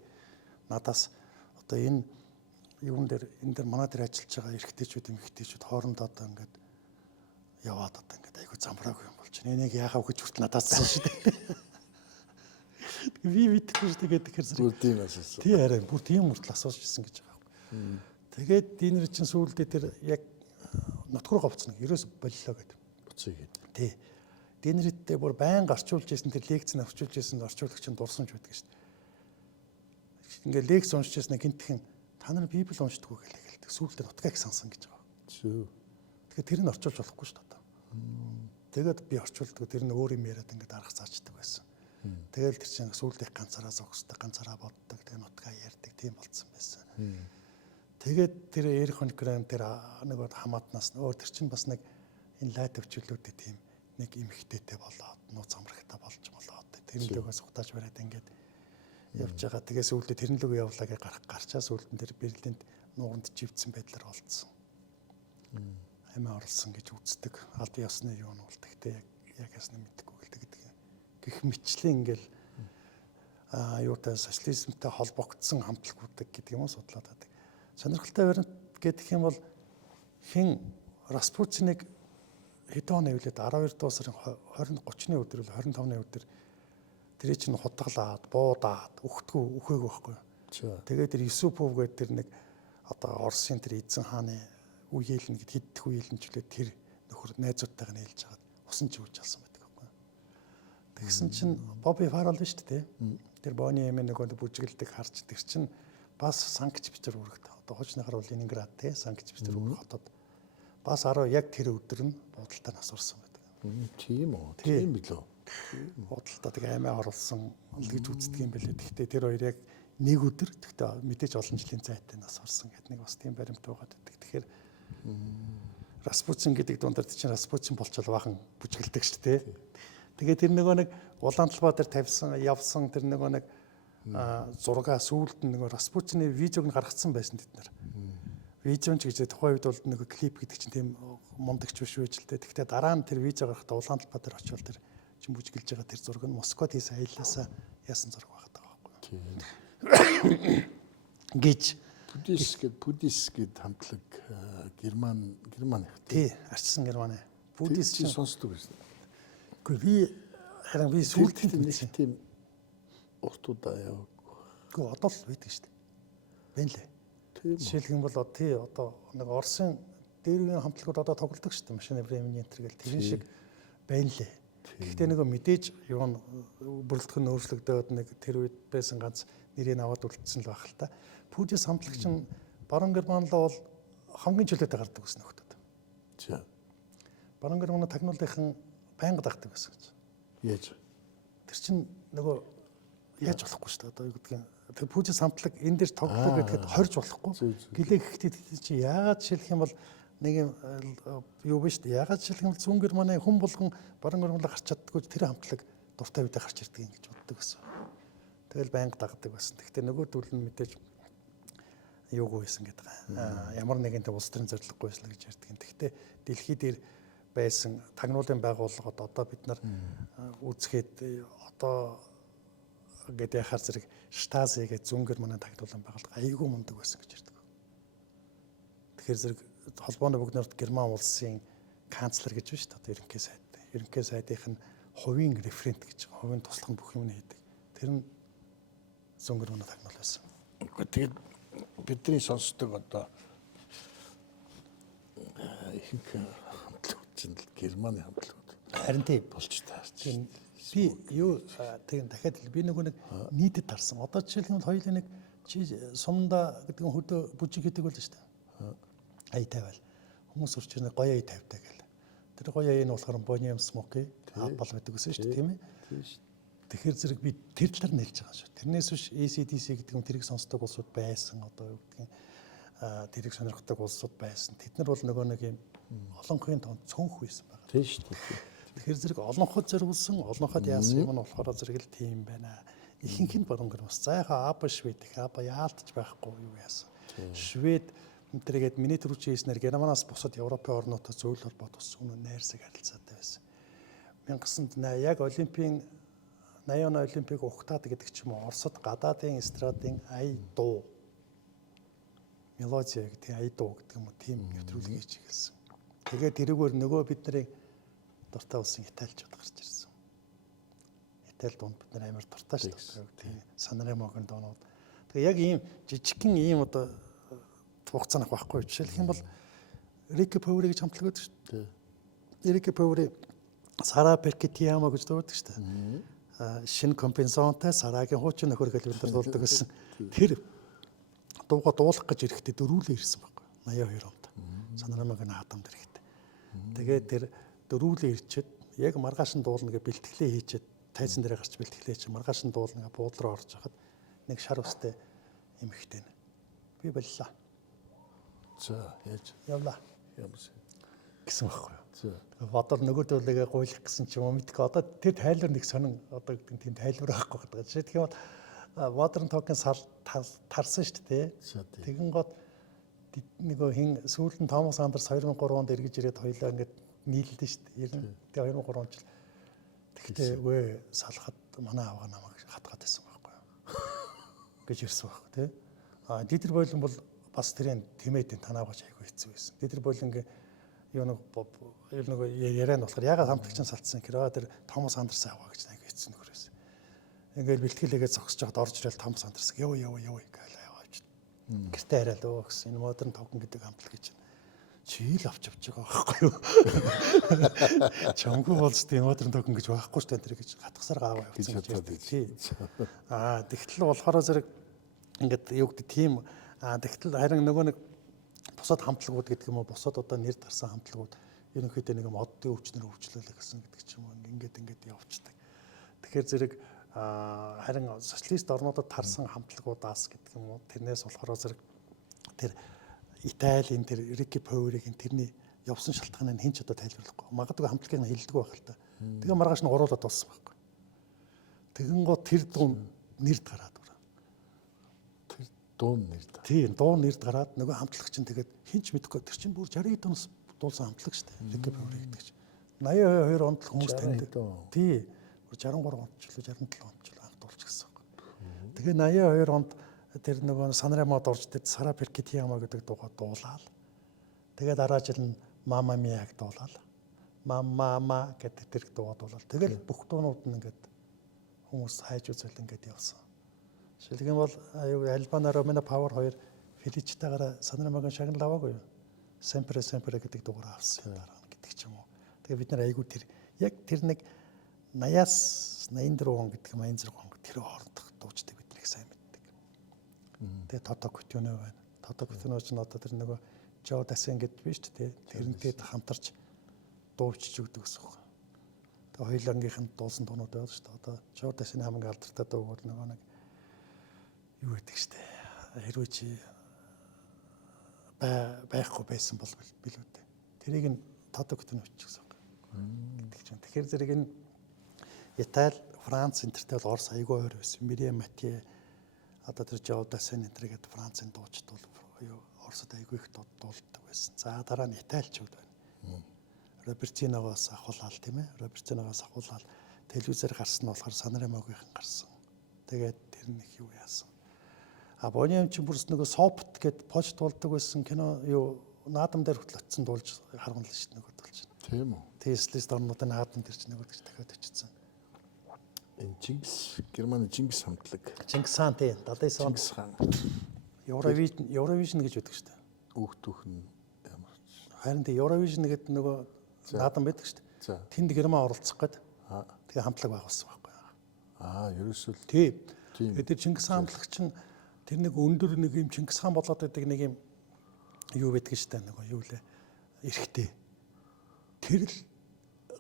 надаас одоо энэ юун дээр энэ дээр манай дээр ажиллаж байгаа эрэгтэйчүүд эмэгтэйчүүд хоорондоо одоо ингээд яваад одоо ингээд айгу замбраагүй юм болж байна. Энийг яахав гэж хүртэл надаас зсан шүү дээ. Би мэдхгүй шүү дээ тэгэхээр зэрэг. Бүр тийм асуусан. Тий арай бүр тийм мөртл асууж ирсэн гэж байгаа юм. Тэгээд дийнэр чинь сүүлдээ тэр яг нутгаар говцно. Ерөөс боллоо гэдэг. Буцъя гэдэг. Тий. Дийнэртэй бүр байнга орчуулж ирсэн тэр лекцэн орчуулж ирсэн орчуулагч нь дурсамж байдаг шүү дээ. Ингээ лекц уншиж ирсэн гинтхэн та нар Библи уншдаг уу гэлээ гэлдэг. Сүүлдээ нутгааг сансан гэж байгаа. Зөв. Тэгэхээр тэр нь орчуулж болохгүй шүү дээ. Тэгээд би орчуулдаг. Тэр нь өөр юм яриад ингээ дарах заачдаг байсан. Тэгэл тэр чинь сүүлдээ ганцаараа зогсдог, ганцаараа боддог, тэгээ нутгаа ярьдаг тийм болцсон байсан. Тэгээд тэр Эрих Хонекерын тэр нэг хамаатнаас өөр тэр чинь бас нэг энэ лайт өвчлөлтөд тийм нэг эмхтэйтэй болоод нууц амрагтай болж болоод тэр лөгөөс ухтааж бариад ингээд явж байгаа. Тэгээ сүүлдээ тэрэн лөгөө явуулаа гэж гарчаа сүүлдэн тэр Берлинд нууранд живцсэн байдлаар болцсон. амиа орлсон гэж үздэг. Аль ёсны юу нь бол тэгтээ яг ясны мэдгүй л гэдэг. Гэх мэтчлэн ингээл юутай социализмтай холбогдсон хамтлагуудыг гэдэг юм уу судлаад байдаг. Сонирхолтой баримт гэдэг юм бол хэн Распутиныг хэдэн оны үлээд 12 дугаар сарын 30-ны өдөр л 25-ны өдөр тэр чинь хутгалаад, буудаад, үхээг байхгүй. Тэгээд тэр Юсупов гэдэг тэр нэг одоо Оросын тэр эзэн хааны үеэлнэ гэд хэддэх үеэлнжлээ тэр нөхөр найзуудтайгаа нийлж хагаад усан живж алсан байдаг байхгүй. Тэгсэн чинь Бобби Фаррелл биш үү? Тэр Бони Эмэ нөгөө бүжгэлдэг харж тэр чинь бас Санкт-Петербургт одоо хожныхаар бол Ленинград те Санкт-Петербург хотод бас 10 яг тэр өдөр нь буудалтай нас орсон байдаг. Тийм үү? Тийм билүү? Буудалтай тэг аймаа орлсон гэж үздэг юм байлээ. Гэхдээ тэр хоёр яг нэг өдөр тэгтээ мэдээж олон жилийн зайтай нас орсон гэдэг нэг бас тийм баримт байгаа гэдэг. Тэгэхээр Распутин гэдэг дундаар чинь Распутин болчвол бахан бүжгэлдэг шүү дээ. Тэгээд тэр нөгөө нэг Улаанбаатар тавьсан явсан тэр нөгөө нэг зургаа сүүлд нөгөө Распутины видеог нь гаргацсан байсан тэд нар. Видеон ч гэж тухайн үед бол нэг клип гэдэг чинь тийм мундагч биш байж л дээ. Гэхдээ дараа нь тэр видео гаргахдаа Улаанбаатар очивол тэр чинь бүжгэлж байгаа тэр зураг нь Москвад хийсэн аяллаасаа яасан зураг байгаа байхгүй. Гэж Буддист гэд хамтлаг Герман их. Тий, арчсан Германы. Буддист чинь сонсдог байсан. Гэхдээ харин би сүүлд нэг тийм уртуудаа яв. Гэхдээ одоо л байдаг шүү дээ. Бэн лээ. Жишээлх юм бол тий одоо нэг Оросын дээр үеийн хамтлагууд одоо тоглодог шүү дээ. Машины премийн энтер гэл тэрэн шиг байна лээ. Гэхдээ нөгөө мэдээж юу н бүрэлдэхүүн өөрчлөгдөөд нэг тэр үед байсан ганц нэрийг аваад үлдсэн л байх л та. Буддист хамтлагч нь Баруун Германлоо бол хамгийн чөлөөтэй гардаг гэсэн нөхдөд. За. Баруун Германы тагнуулынхан байнга дагдаг гэсэн гэж. Яаж? Тэр чинь нөгөө яаж болохгүй шүү дээ. Одоо юу гэдгийг тэр Буддист хамтлаг энэ дээр тоглох гэхэд хорж болохгүй. Гэлээ гэхдээ чи яагаад жишээлх юм бол нэг юм юу биш үү? Яагаад жишээлх юм бол Зүүн Германы хүн болгон Баруун Германлоо гарч чаддгүй тэр хамтлаг дуртай үедээ гарч ирдэг юм гэж боддог гэсэн. Тэгэл байнга дагдаг байсан. Гэхдээ нөгөө төрөл нь мэдээж юугүй байсан гэдэг. Ямар нэгэн улс төрийн зорилгогүй байсан гэж ярьдаг. Гэхдээ дэлхий дээр байсан тагнуулын байгууллагууд одоо бид нар үзэхэд одоо гэдэг яхаар зэрэг Штази гэж Зүүн Германы тагнуулын байгууллага айгүй мундаг байсан гэж ярьдаг. Тэгэхээр зэрэг холбооны бүгд Герман улсын канцлер гэж байна шүү дээ. Ерөнхий сайд. Ерөнхий сайдынх нь хувийн референт гэж хувийн туслах бүх юм хийдэг. Тэр нь Зүүн Германы тагнуул байсан. Тэгээд бидний сонсдог одоо ихэнх хамтлагууд чинь Германы хамтлагууд. Харин тийм болж таарч. Би юу тийм дахиад би нэг нийтэд тарсан. Одоо жишээлх юм бол хоёулаа нэг чи сумда гэдэг нь хөдөө бүжиг гэдэг бол шүү дээ. Ая тавиал. Хүмүүс урч ирнэ гоё ая тавьдаг гэл. Тэр гоё ая нь болохоор Bonium Smoky Apple гэдэг үсэн шүү дээ, тийм ээ. Тийм шүү. Тэгэхээр зэрэг би тэр талаар нэлж байгаа шүү. Тэрнээс биш ACDC гэдэг нь тэрийг сонсдог улсууд байсан. Одоо юу гэдгийг тэрийг сонирхдаг улсууд байсан. Тэд нар бол нөгөө нэг юм олонхын тоонд цөөнх байсан байна. Тийм шүү дээ. Тэгэхээр зэрэг олонход зориулсан, олонход яасан юм нь болохоор зэрэг л тийм байна. Ихэнх нь Баруун Герман. За яхаа Аба Швед их Аба яалтж байхгүй юу яасан. Швед тэргээд миний төрүүчийн хийснээр Германаас бусад Европын орнуудад зөвлөл холбоот ус үнэн найрсаг харилцаатай байсан. 1900 яг Олимпийн 80 оны Олимпийг ухтаад гэдэг ч юм уу Оросд гадаадын эстрадын ая дуу мелодия гэдэг ая дуу гэдэг юм уу тийм нэвтрүүлэг хийж ирсэн. Тэгээд тэрүүгээр нөгөө бид нарыг дуртай болсон Италичууд гарч ирсэн. Итали дунд бид нар амар дуртай шүү дээ. Тийм Санремогийн дуунууд. Тэгээ яг ийм жижигхэн ийм одоо хугацаанах байхгүй. Жишээлх юм бол Рики Повери гэж хамтлаг байдаг шүү дээ. Рики Повери Сара Перкетиамо гэж дууддаг шүү дээ. Шинэ компенсатортай Сарагийн хуучин нөхөр гэж бид нар дуулдаг гэсэн. Тэр дууга дуулах гэж ирэхдээ дөрүүлээ ирсэн байхгүй. 82 онд. Санремогийн хаадамд ирэхдээ. Тэгээд тэр дөрүүлээ ирчээд яг маргааш нь дуулна гэж бэлтгэлээ хийчихэд тайзан дээр гарч бэлтгэлээ чи маргааш нь дуулна гэж буудлын руу орж хахад нэг шар устай эмэгтэй. Би боллоо. За яаж явлаа. Ямс гэсэн байхгүй юу. За Бодол нөгөө төлөөгөө гуйлах гэсэн ч юм уу мэдгүй. Одоо тэр тайлбар нэг сонин одоо гэдэг тийм тайлбар байхгүй гэдэг. Жишээ тийм бол Modern Talking тарсан шүү дээ. Тэгэн гот нөгөө хин сүүлд нь Томас Андерс 2003 онд эргэж ирээд хоёлаа ингээд нийлэлдэн шүү дээ. Тэгээ 2003 жил. Тэгтээ үгүй салахад манай аваа намайг хатгаад байсан байхгүй юу. Гэж ирсэн байхгүй тий. Дидер Бойлон бол бас тэрийн тэмээдийн танаагаач айгүй хэцүү байсан. Дидер Бойлонгийн юу нэг яриа нь болохоор ягаад хамтлагч салцсан гэхээр тэр Томас Андерс аваа гэж айгүй хэцүү нөхөр байсан. Ингээд бэлтгэлээгээ зогсож байхад орж ирэл Томас Андерс яв гэж яваач. Гэртээ хараал өө гэсэн энэ модерн тоглоом гэдэг хамтлаг гэж чийл авч байгаа байхгүй юу. Чамгүй болж тийм модерн тоглоом гэж байхгүй шүү дээ тэр гэж хатгасаар гааваа явуулсан гэж ярьдаг. Тэгтэл болохоор зэрэг ингээд юу гэдэг тийм тэгтэл харин нөгөө нэг бусад хамтлагууд гэдэг юм уу бусад одоо нэр дарсан хамтлагууд ерөнхийдөө нэг моддын өвчнөр хөгжлөөлөх гэсэн гэдэг ч юм уу ингээд явчихдаг. Тэгэхээр зэрэг харин социалист орнуудад тарсан хамтлагуудаас гэдэг юм уу тэрнээс болохоор зэрэг тэр Италийн тэр Рики Поверигийн тэрний явсан шалтгааныг хэн ч одоо тайлбарлахгүй. Магадгүй хамтлагийг хэлдэг байх л та. Тэгээ маргааш нь уруулаад болсон байхгүй. Тэгэн гоо тэр дуун нэрд гараад байна. Тэр дуун нэрд. Тийм, дуун нэрд гараад нөгөө хамтлагч нь тэгээд хэн ч мэдэхгүй тэр чинь бүр 60 оноос дуулсан хамтлаг шүү дээ. Рики Повери гэдэг чинь. 82 онд л хүмүүс таньдаг. Тийм. 63 онд ч үлээ 67 онд ч анх дуулж гисэн байхгүй. Тэгээ 82 онд тэр нөгөө Санремод орж тэр Сара Перкетияма гэдэг дуугаа дуулаад тэгээ дараа жил нь Мама Мияг дуулаад Мама гэдэг тэр дуугаа дуулаад тэгэл бүх дуунууд нь ингээд хүмүүс хайж үзэл ингээд явсан. Жишээлх юм бол Альбана Ромена Павер 2 Феличтагаараа Санремогийн шагнал аваагүй юу? Sempre гэдэг дугаараа авсан дараа гэдэг ч юм уу. Тэгээ бид нар айгүй тэр яг тэр нэг 80-аас 84 он гэдэг 86 он тэр хоорондох дуучдыг бид нэг сайн мэддэг. Тэгээ Тото Кутюнэ байна. Тото Кутюнэ ч одоо тэр нөгөө Жо Дасен гэдэг биш үү те. Тэрнтэй хамтарч дуучиж өгдөг гэсэн үг. Тэгээ хоёулангийнх нь дуулсан дуунууд байдаг шүү дээ. Одоо Жо Дасен хамгийн алдартай дуу бол нөгөө нэг юу гэдэг шүү дээ. Хэрвээ чи байхгүй байсан бол билүү дээ. Тэрийг нь Тото Кутюнэ өччихсэн үг. Гэдэг чинь. Тэгэхээр зэрэг энэ Итали, Франц энтертэй бол Орос аягүй ойр байсан. Мириам Матье одоо тэр Жо Дасен энтергээд Францын дуучид бол Оросд аягүй их дуулдаг байсан. За дараа нь Италичуд байна. Робертиногоос ахуулаад тийм ээ. Робертиногоос ахуулаад телевизээр гарсан нь болохоор Санремогийнхан гарсан. Тэгээд тэр нэг юу яасан. Бониам ч бүрс нөгөө Сопт гэд пож дуулдаг байсан кино юу наадам дээр хүртэл очсон дуулж харгана л шүү дээ нөгөө дуулж. Тийм үү. Тэслэст орнуудын наадам дээр ч нөгөө гэж дахиад очсон. Энэ Германы Чингис хамтлаг. Чингис хаан тий 70 онд Чингис хаан. Eurovision гэж үүдэг шүү дээ. Өөхтөх нь ямар ч. Харин тий Eurovision гэдэг нөгөө наадам байдаг шүү дээ. Тэнд Герман оролцох гээд тэгээ хамтлаг байгуулсан байхгүй. Ерөөсөө тий. Тэгээд Чингис хаан хамтлагч нь тэр нэг өндөр нэг юм Чингис хаан болоод байдаг нэг юм юу байдаг шүү дээ нөгөө юу лээ эрэхтэй. Тэр л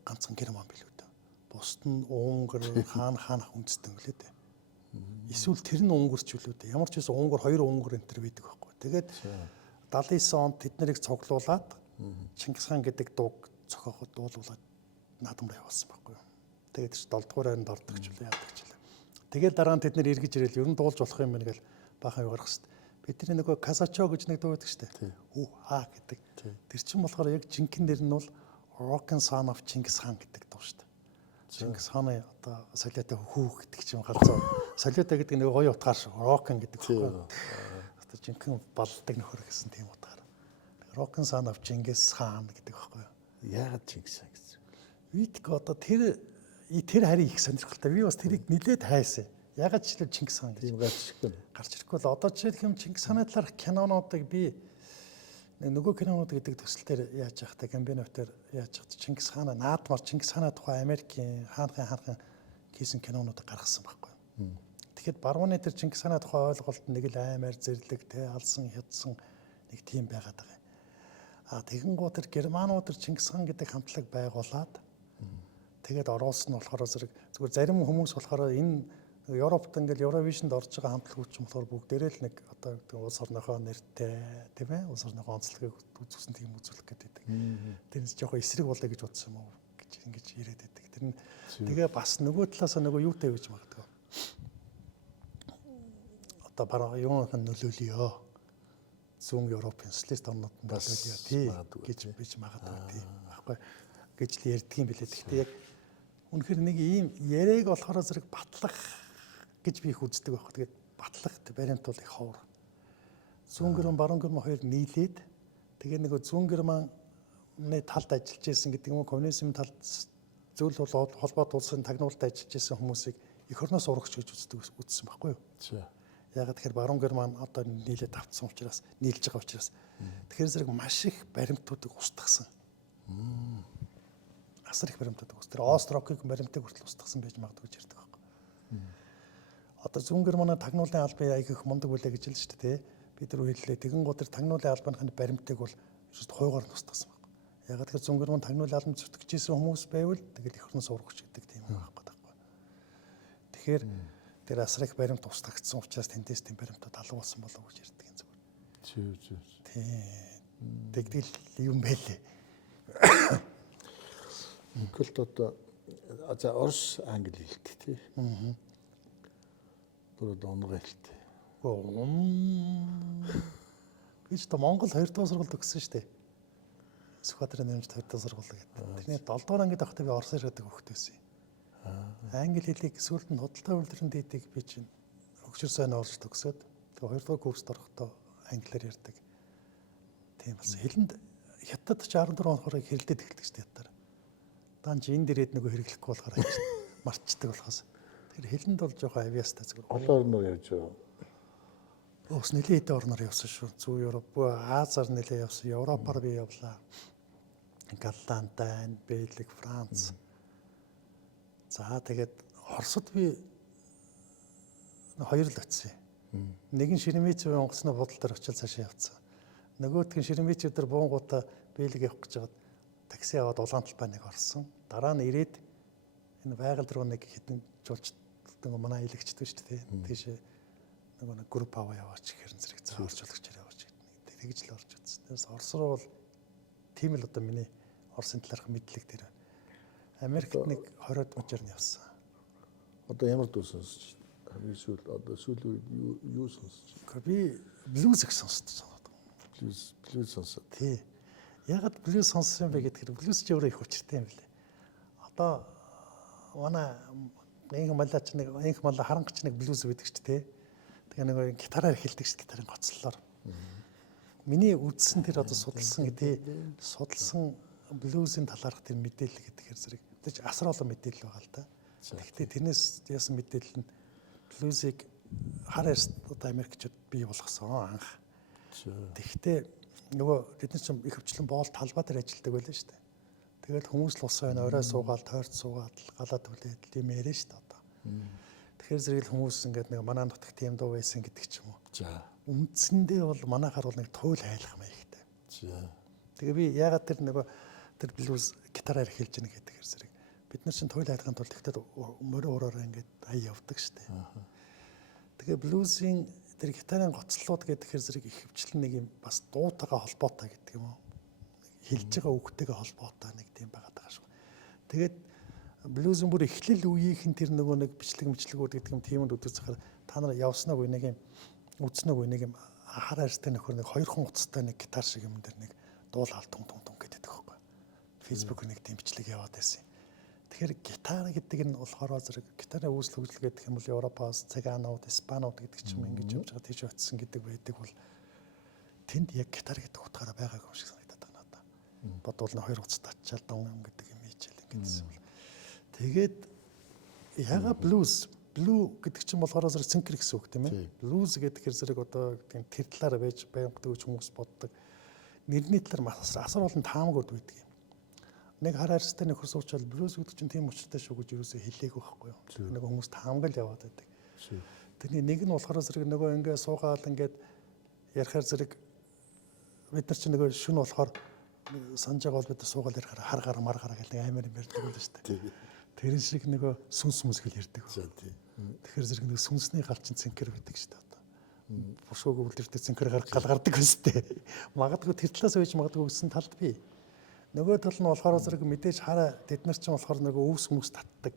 ганцхан Герман билүү дээ. Бусд нь Унгар хаана хүндэстэн гэлээ дээ. Эсвэл тэр нь Унгарч билүү дээ. Ямар ч байсан Унгар 2 Унгар энэ төр байдаг байхгүй. Тэгээд 79 онд тэд нарыг цуглуулад Чингис хаан гэдэг дууг зохиоход дуулуулад наадамд явуулсан байхгүй. Тэгээд 7 дугаар хайранд ордог ч үлээ яадаг ч үлээ. Тэгээд дараа нь тэд нар эргэж ирэл ер нь дуулж болох юм байна гэл баахан юу гарах хэвээр. Бидний нөгөө Касачо гэж нэг дуу байдаг шүү дээ. Гэдэг. Тэр чинь болохоор яг жинхэнэ нэр нь бол Rock and Son of Чингис хаан гэдэг дуу шүү дээ. Чингис хааны одоо солиотой хүүх гэдэг ч юм галзуу. Солиотой гэдэг нэг гоё утгаар шүү. Rock гэдэг байхгүй. Одоо жинхэнэ балдаг нөхөр гэсэн тийм утгаар. Rock and Son of Чингис хаан гэдэг байхгүй. Яагаад Чингис хаан гэсэн? Витг одоо тэр харин их сонирхолтой. Би бас тэрийг нилээд хайсан. Ягаад ч л Чингис хаан гэж гарч ирэхгүй л одоо жишээлх юм Чингис хааны талаарх кинонуудыг би нөгөө кинонууд гэдэг төсөлтөөр яаж яах та Гамбиновтер яаж яах Чингис хаана наадмаар Чингис хааны тухай Америкийн хаанхын хийсэн кинонуудыг гаргасан байхгүй. Тэгэхэд барууны тэр Чингис хааны тухай ойлголт нэг л аймаар зэрлэг те алсан хядсан нэг тийм байгаад байгаа. Тэгэнгუთ тэр германууд тэр Чингис хаан гэдэг хамтлаг байгуулад тэгээд Ороос нь болохоор зүгээр зарим хүмүүс болохоор энэ Европт ингээл Eurovision-д орж байгаа хамтлагууд ч болохоор бүгдээрээ л нэг одоо улс орныхоо нэртэй тийм ээ улс орныхоо онцлогийг үзүүлсэн тийм үзүүлэх гэдэг. Тэрнээс жоохон эсрэг болоё гэж бодсон юм уу гэж ингэж яриад байдаг. Тэр нь тэгээ бас нөгөө талаасаа нөгөө юутай гэж магадгүй. Одоо бараа юуных нь нөлөөлөё. зүүн Европын социалист орнууд Бас тий магадгүй, гэж бич магадгүй тий аахгүй гэж л ярьдаг юм билээ. Гэхдээ яг үнэхээр нэг ийм яриаг болохоор зэрэг батлах гэж би их үздэг байхгүй. Тэгээд батлагт баримт бол их ховор. Зүүн Герман, баруун Герман хоёр нийлээд тэгээ нөгөө зүүн Германы талд ажиллаж исэн гэдэг юм уу, коммунизмын талд зөвл холбоот улсын тагнуулалт ажиллаж исэн хүмүүсийг эх орноос урагч гэж үзсэн байхгүй юу? Яг тэгэхээр баруун Герман одоо нийлээд автсан учраас нийлж байгаа учраас тэгэхээр зэрэг маш их баримтуудыг устгасан. Асар их баримтуудыг ус. Тэр Острокийг баримтыг хүртэл устгасан байж магадгүй гэж ярьдаг байхгүй. Одоо зүүн Германы тагнуулын албан аяг их мундаг үлээ гэж л шүү дээ. Бид нар хэллээ. Тэгэн гол тэр тагнуулын албаны баримтыг бол ерөөсөд хойгоор нь устгасан байхгүй. Яг тэгэхээр зүүн Герман тагнуулын албан зүтгэжсэн хүмүүс байвал тэгэл их орноос урагч гэдэг тийм юм байхгүй байхгүй. Тэгэхээр тэр асар их баримт устгагдсан учраас тэндээс тийм баримтууд алга болсон болов уу гэж ярьдаг юм зүгээр. Тийм. Тэгдэл юм байлээ. Монголд одоо за Орос англи хэлтэй тий. Бүр онгой хэлтэй. Би ч одоо Монгол 2 дугаар сургуульд өгсөн шүү дээ. Сүхбаатарын нэмж 2 дугаар сургууль гэдэг. Тэрний 7 дугаар ангид авахдаа би орос хэлдэг хөхт байсан юм. Англи хэлийг сүүлд нь худалдаа үйлдвэрийн дэдийг би чинь хөгжир сайн орж төгсөөд тэгээ 2 дугаар курст орохдоо англиар ярьдаг. Тийм болсон. Хэлэнд хятад ч 14 онохоор хэрэлдээд эхэлдэг шүү дээ хятадаар. Данж энэ дээрээд нөгөө хэрэглэхгүй болохоор марчдаг болохоос. Тэгэхээр хэлэнд бол жоохон авиастай зүгээр. Олон орноор явж байгаа. Ус нэлээд хэдэн орноор явсан шүү. Зүүн Европ, Азаар нэлээд явсан. Европоор би явлаа. Голланд, Дани, Бельги, Франц. За тэгээд Оросд би 2 л очив. Нэг нь Шереметьевийн онгоцны буудлын дээр очил цаашаа явцсан. Нөгөөх нь Шереметьев дээр буунгуудаа Бельги явах гэж байгаад такси аваад улаан талбай нэг орсон. Дараа нь ирээд энэ байгаль руу нэг хэдэн жуулч манай ийлэгчдэг шүү дээ. Тийш нэг групп аваа яваач хэрэн зэрэг заа орчуулагчаар яваач гэдэг. Тэгж л орж үзсэн. Тэрс Орос руу бол тийм л одоо миний Оросын талаарх мэдлэг дээр. Америкт нэг 20-од мужаар нь явсан. Одоо ямар дуу сонсч? Хамгийн сүүл одоо сүүлийн үед юу сонсч? Би блюз их сонсдог. Блюз сонсоо. Тий. Ягаад блюз сонссон юм бэ гэдгээр блюз ч өөрөө их учиртай юм билээ. Одоо манай инх малаач нэг инх малаа харангач нэг блюз байдаг ч тий. Тэгээ нэг гитараар хэлдэг ш гитарын гоцлолоор. Миний үзсэн тэр одоо судалсан блюзийн талаарх тэр мэдээлэл гэдэг хэрэг зэрэг асар олон мэдээлэл байгаа л да. Тэгэхдээ тэрнээс яасан мэдээлэл нь блюзийг хар арьс одоо Америкчууд бий болгосон анх. Тэгэхдээ нөгөө бид нар чинь их хвчлэн боол талбай дээр ажилладаг байлаа шүү дээ. Тэгэл хүмүүс л ус байна орой суугаад тойрч суугаад галаад үлээд юм яриа шүү дээ одоо. Тэгэхээр зэрэг хүмүүс ингээд нэг манай нутагт тийм дуу байсан гэдэг ч юм уу. За. Үндсэндээ бол манайхаар бол нэг туйл хайлах маягтай. За. Тэгээ би ягаад тэр нөгөө тэр блюз гитараар хэлж яах гэдэг хэрэг. Бид нар чинь туйл хайлахын тулд ихтэй морин ураараа ингээд ая явдаг шүү дээ. Тэгээ блюзийн тэр гитарын гоцлууд гэдэг хэрэг их хвчлэн нэг юм бас дуутайгаа холбоотой гэдэг юм уу. Хэлж байгаа үгтэйгээ холбоотой нэг тийм байгаад байгаа шүү. Тэгээд блюзын бүр эхлэл үеийнхэн тэр нөгөө нэг бичлэгүүд гэдэг юм тиймд үзэхээр та нар явснаг үе нэг юм үзнэг үе нэг юм хар арьстай нөхөр нэг 2 хон утастай нэг гитар шиг юм дээр нэг дуул алт тун гэдэг байхгүй. Facebook нэг тийм бичлэг яваад байсан. Тэгэхээр гитар гэдэг нь болохоор зэрэг гитарын үүсэл хөгжил гэдэг юм бол Европоос цагаанууд, испанууд гэдэг ч юм ингэж явж байгаа тийш очсон гэдэг байдаг бол тэнд яг гитар гэдэг утгаараа байгаагүй юм шиг санагдаад байна надаа. Бодвол нь 2 уцад татчаал дун гэдэг юм ийчээл ингэдсэн бол. Тэгээд яга блюз гэдэг чинь болохоор зэрэг цэнкэр гэсэн үг тийм ээ. Блюз гэдэг зэрэг одоо тийм тэр талаараа байж байнгадаг хүмүүс боддог. Нэрний талаар асар олон таамагуд байдаг юм. Нэг хар арьстай нөхөр суучвал блюз гэдэг чинь тийм учиртай шүү гэж юусоо хэлээгүй байхгүй юу. Нэг хүмүүс таамаглал яваад байдаг. Тэрний нэг нь болохоор зэрэг нөгөө ингээ суугаал ингээд ярихаар зэрэг бид нар чинь нөгөө шүн болохоор санаж байгаа бол бид нар суугаал ярихаар хар гар мар гараа гэх нэг амар юм ярьдаг юм л шүү дээ. Тэр шиг нөгөө сүнс хэл ярьдаг. Тэгэхээр зэрэг нэг сүнсний галчин цэнкэр байдаг шүү дээ одоо. Бушууг өвлөртэй цэнкэр гаргадаг өстэй. Магадгүй тэр талаас үйж магадгүй өссөн талд би. Нөгөө тал нь болохоор зэрэг мэдээж хараа тэд нар чинь болохоор нөгөө өвс хүмүүс татдаг.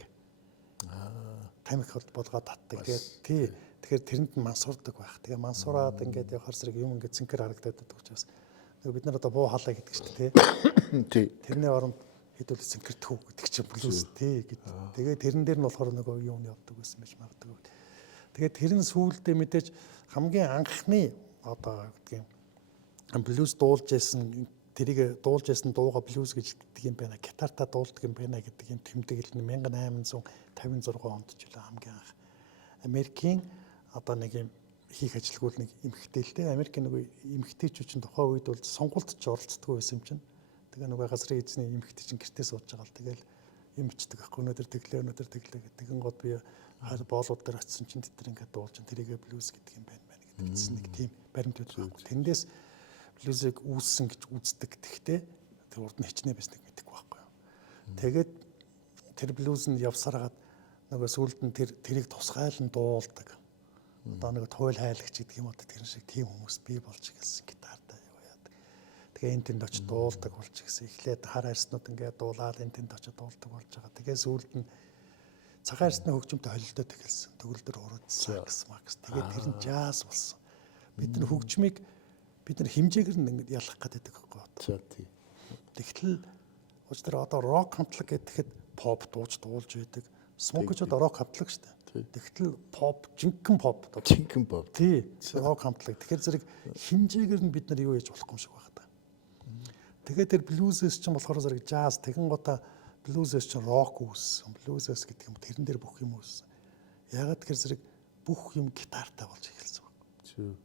Тамхи болгоод татдаг. Тэгээд тий Тэгэхээр тэрэнд нь мансуурдаг байх. Тэгээ мансуураад ингээд явахаар зэрэг юм ингээд цэнхэр харагдаад байдаг учраас нөгөө бид нар одоо буу халаа гэдэг чинь тий. Тий. Тэрний оронд хэдүүл цэнхэртгүү гэдэг чинь блюз тий гэд. Тэгээ тэрэн дээр нь болохоор нөгөө юм явдаг байсан байж магадгүй. Тэгээд тэр нь сүүлдээ мэдээж хамгийн анхны одоо гэдэг юм блюз дуулж байсан тэрийг дуулж байсан дууга блюз гэж хэлдэг юм байна. Гитартаа дуулдаг юм байна гэдэг юм тэмдэглэл нь 1856 онд ч үлээ хамгийн анх Америкийн одоо нэг юм хийх ажилгүй нэг эмэгтэй л дээ. Америкийн нэг эмэгтэйчүүд чинь тухайн үед бол сонгуульд ч оролцдог байсан юм чинь. Тэгээ нөгөө газрын эзний эмэгтэй чинь гэртээ сууж байгаа л тэгэл юм ичдэг аахгүй өнөөдөр тэглээ гэдэг. Тэгэн гот би хар боолууд дээр очисон чинь тэд нар ингээд дуулж тэрийгэ блюз гэдэг юм байна гэдэг нэг тийм баримт байдаг. Тэндээс блюзыг үүссэн гэж үздэг. Гэхдээ тэр урд нь хичнээн байсныг мэдэхгүй байхгүй юу. Тэгээд тэр блюз нь явсараад нөгөө сүлд нь тэрийг тусгайлан дуулдаг. Одоо нэг туйл хайлагч гэдэг юм одоо тэр шиг тийм хүмүүс бий болж ирсэн гитартай юу яадаг. Тэгээ энэ тэнд очиж дуулдаг болж ирсэн. Эхлээд хар арьснууд ингээд дуулаад энэ тэнд очиж дуулдаг болж байгаа. Тэгээ сүлд нь цагаан арьсны хөгжимтэй холилдоод эхэлсэн. Төгөлдөр урууд сакс макс. Тэгээ тэр нь жаз болсон. Бид нар хөгжмийг бид нар хэмжээгээр нь ингээд ялах гэдэг байхгүй одоо. Тэгтэл уучлаарай одоо рок хамтлаг гэхэд pop дуулж байдаг. Смок гэж одоо рок хамтлаг шүү дээ. Тэгтэл pop, жинхэнэ pop. Тий. Рок хамтлаг. Тэгэхээр зэрэг хэмжээгээр нь бид нар юу яаж болохгүй юм шиг байна та. Тэгээд тэр блюзэс чинь болохоор зэрэг jazz тэгэн гоо блюзэс чинь рок үүссэн. Блюзэс гэдэг юм тэрэн дээр бүх юм үүссэн. Ягаад тэгэхээр зэрэг бүх юм гитартай болж эхэлсэн байна.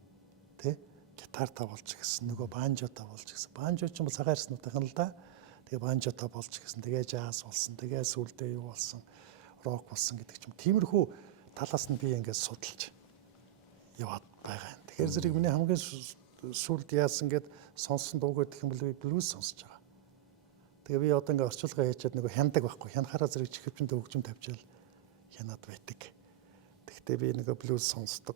Тэ? Гитартай болж эхэлсэн. Нөгөө банжотай болж эхэлсэн. Банжо ч юм бол цагаан арьснуудын л да. Тэгээ банжотой болж эхэлсэн. Тэгээ jazz болсон. Тэгээ сүлдээ юу болсон? Рок болсон гэдэг ч юм. Тиймэрхүү талаас нь би ингээд судалж яваад байгаа юм. Тэгэхээр зэрэг миний хамгийн сүлд яасан гэд сонссон дуу гэх юм бол би блюз сонсож байгаа. Тэгээ би одоо ингээд орчуулга хийчихэд нөгөө хяндаг байхгүй. Хянахаараа зэрэг чихвчэндээ хөгжим тавьчаал хянаад байдаг. Тэгтээ би нөгөө блюз сонсдог.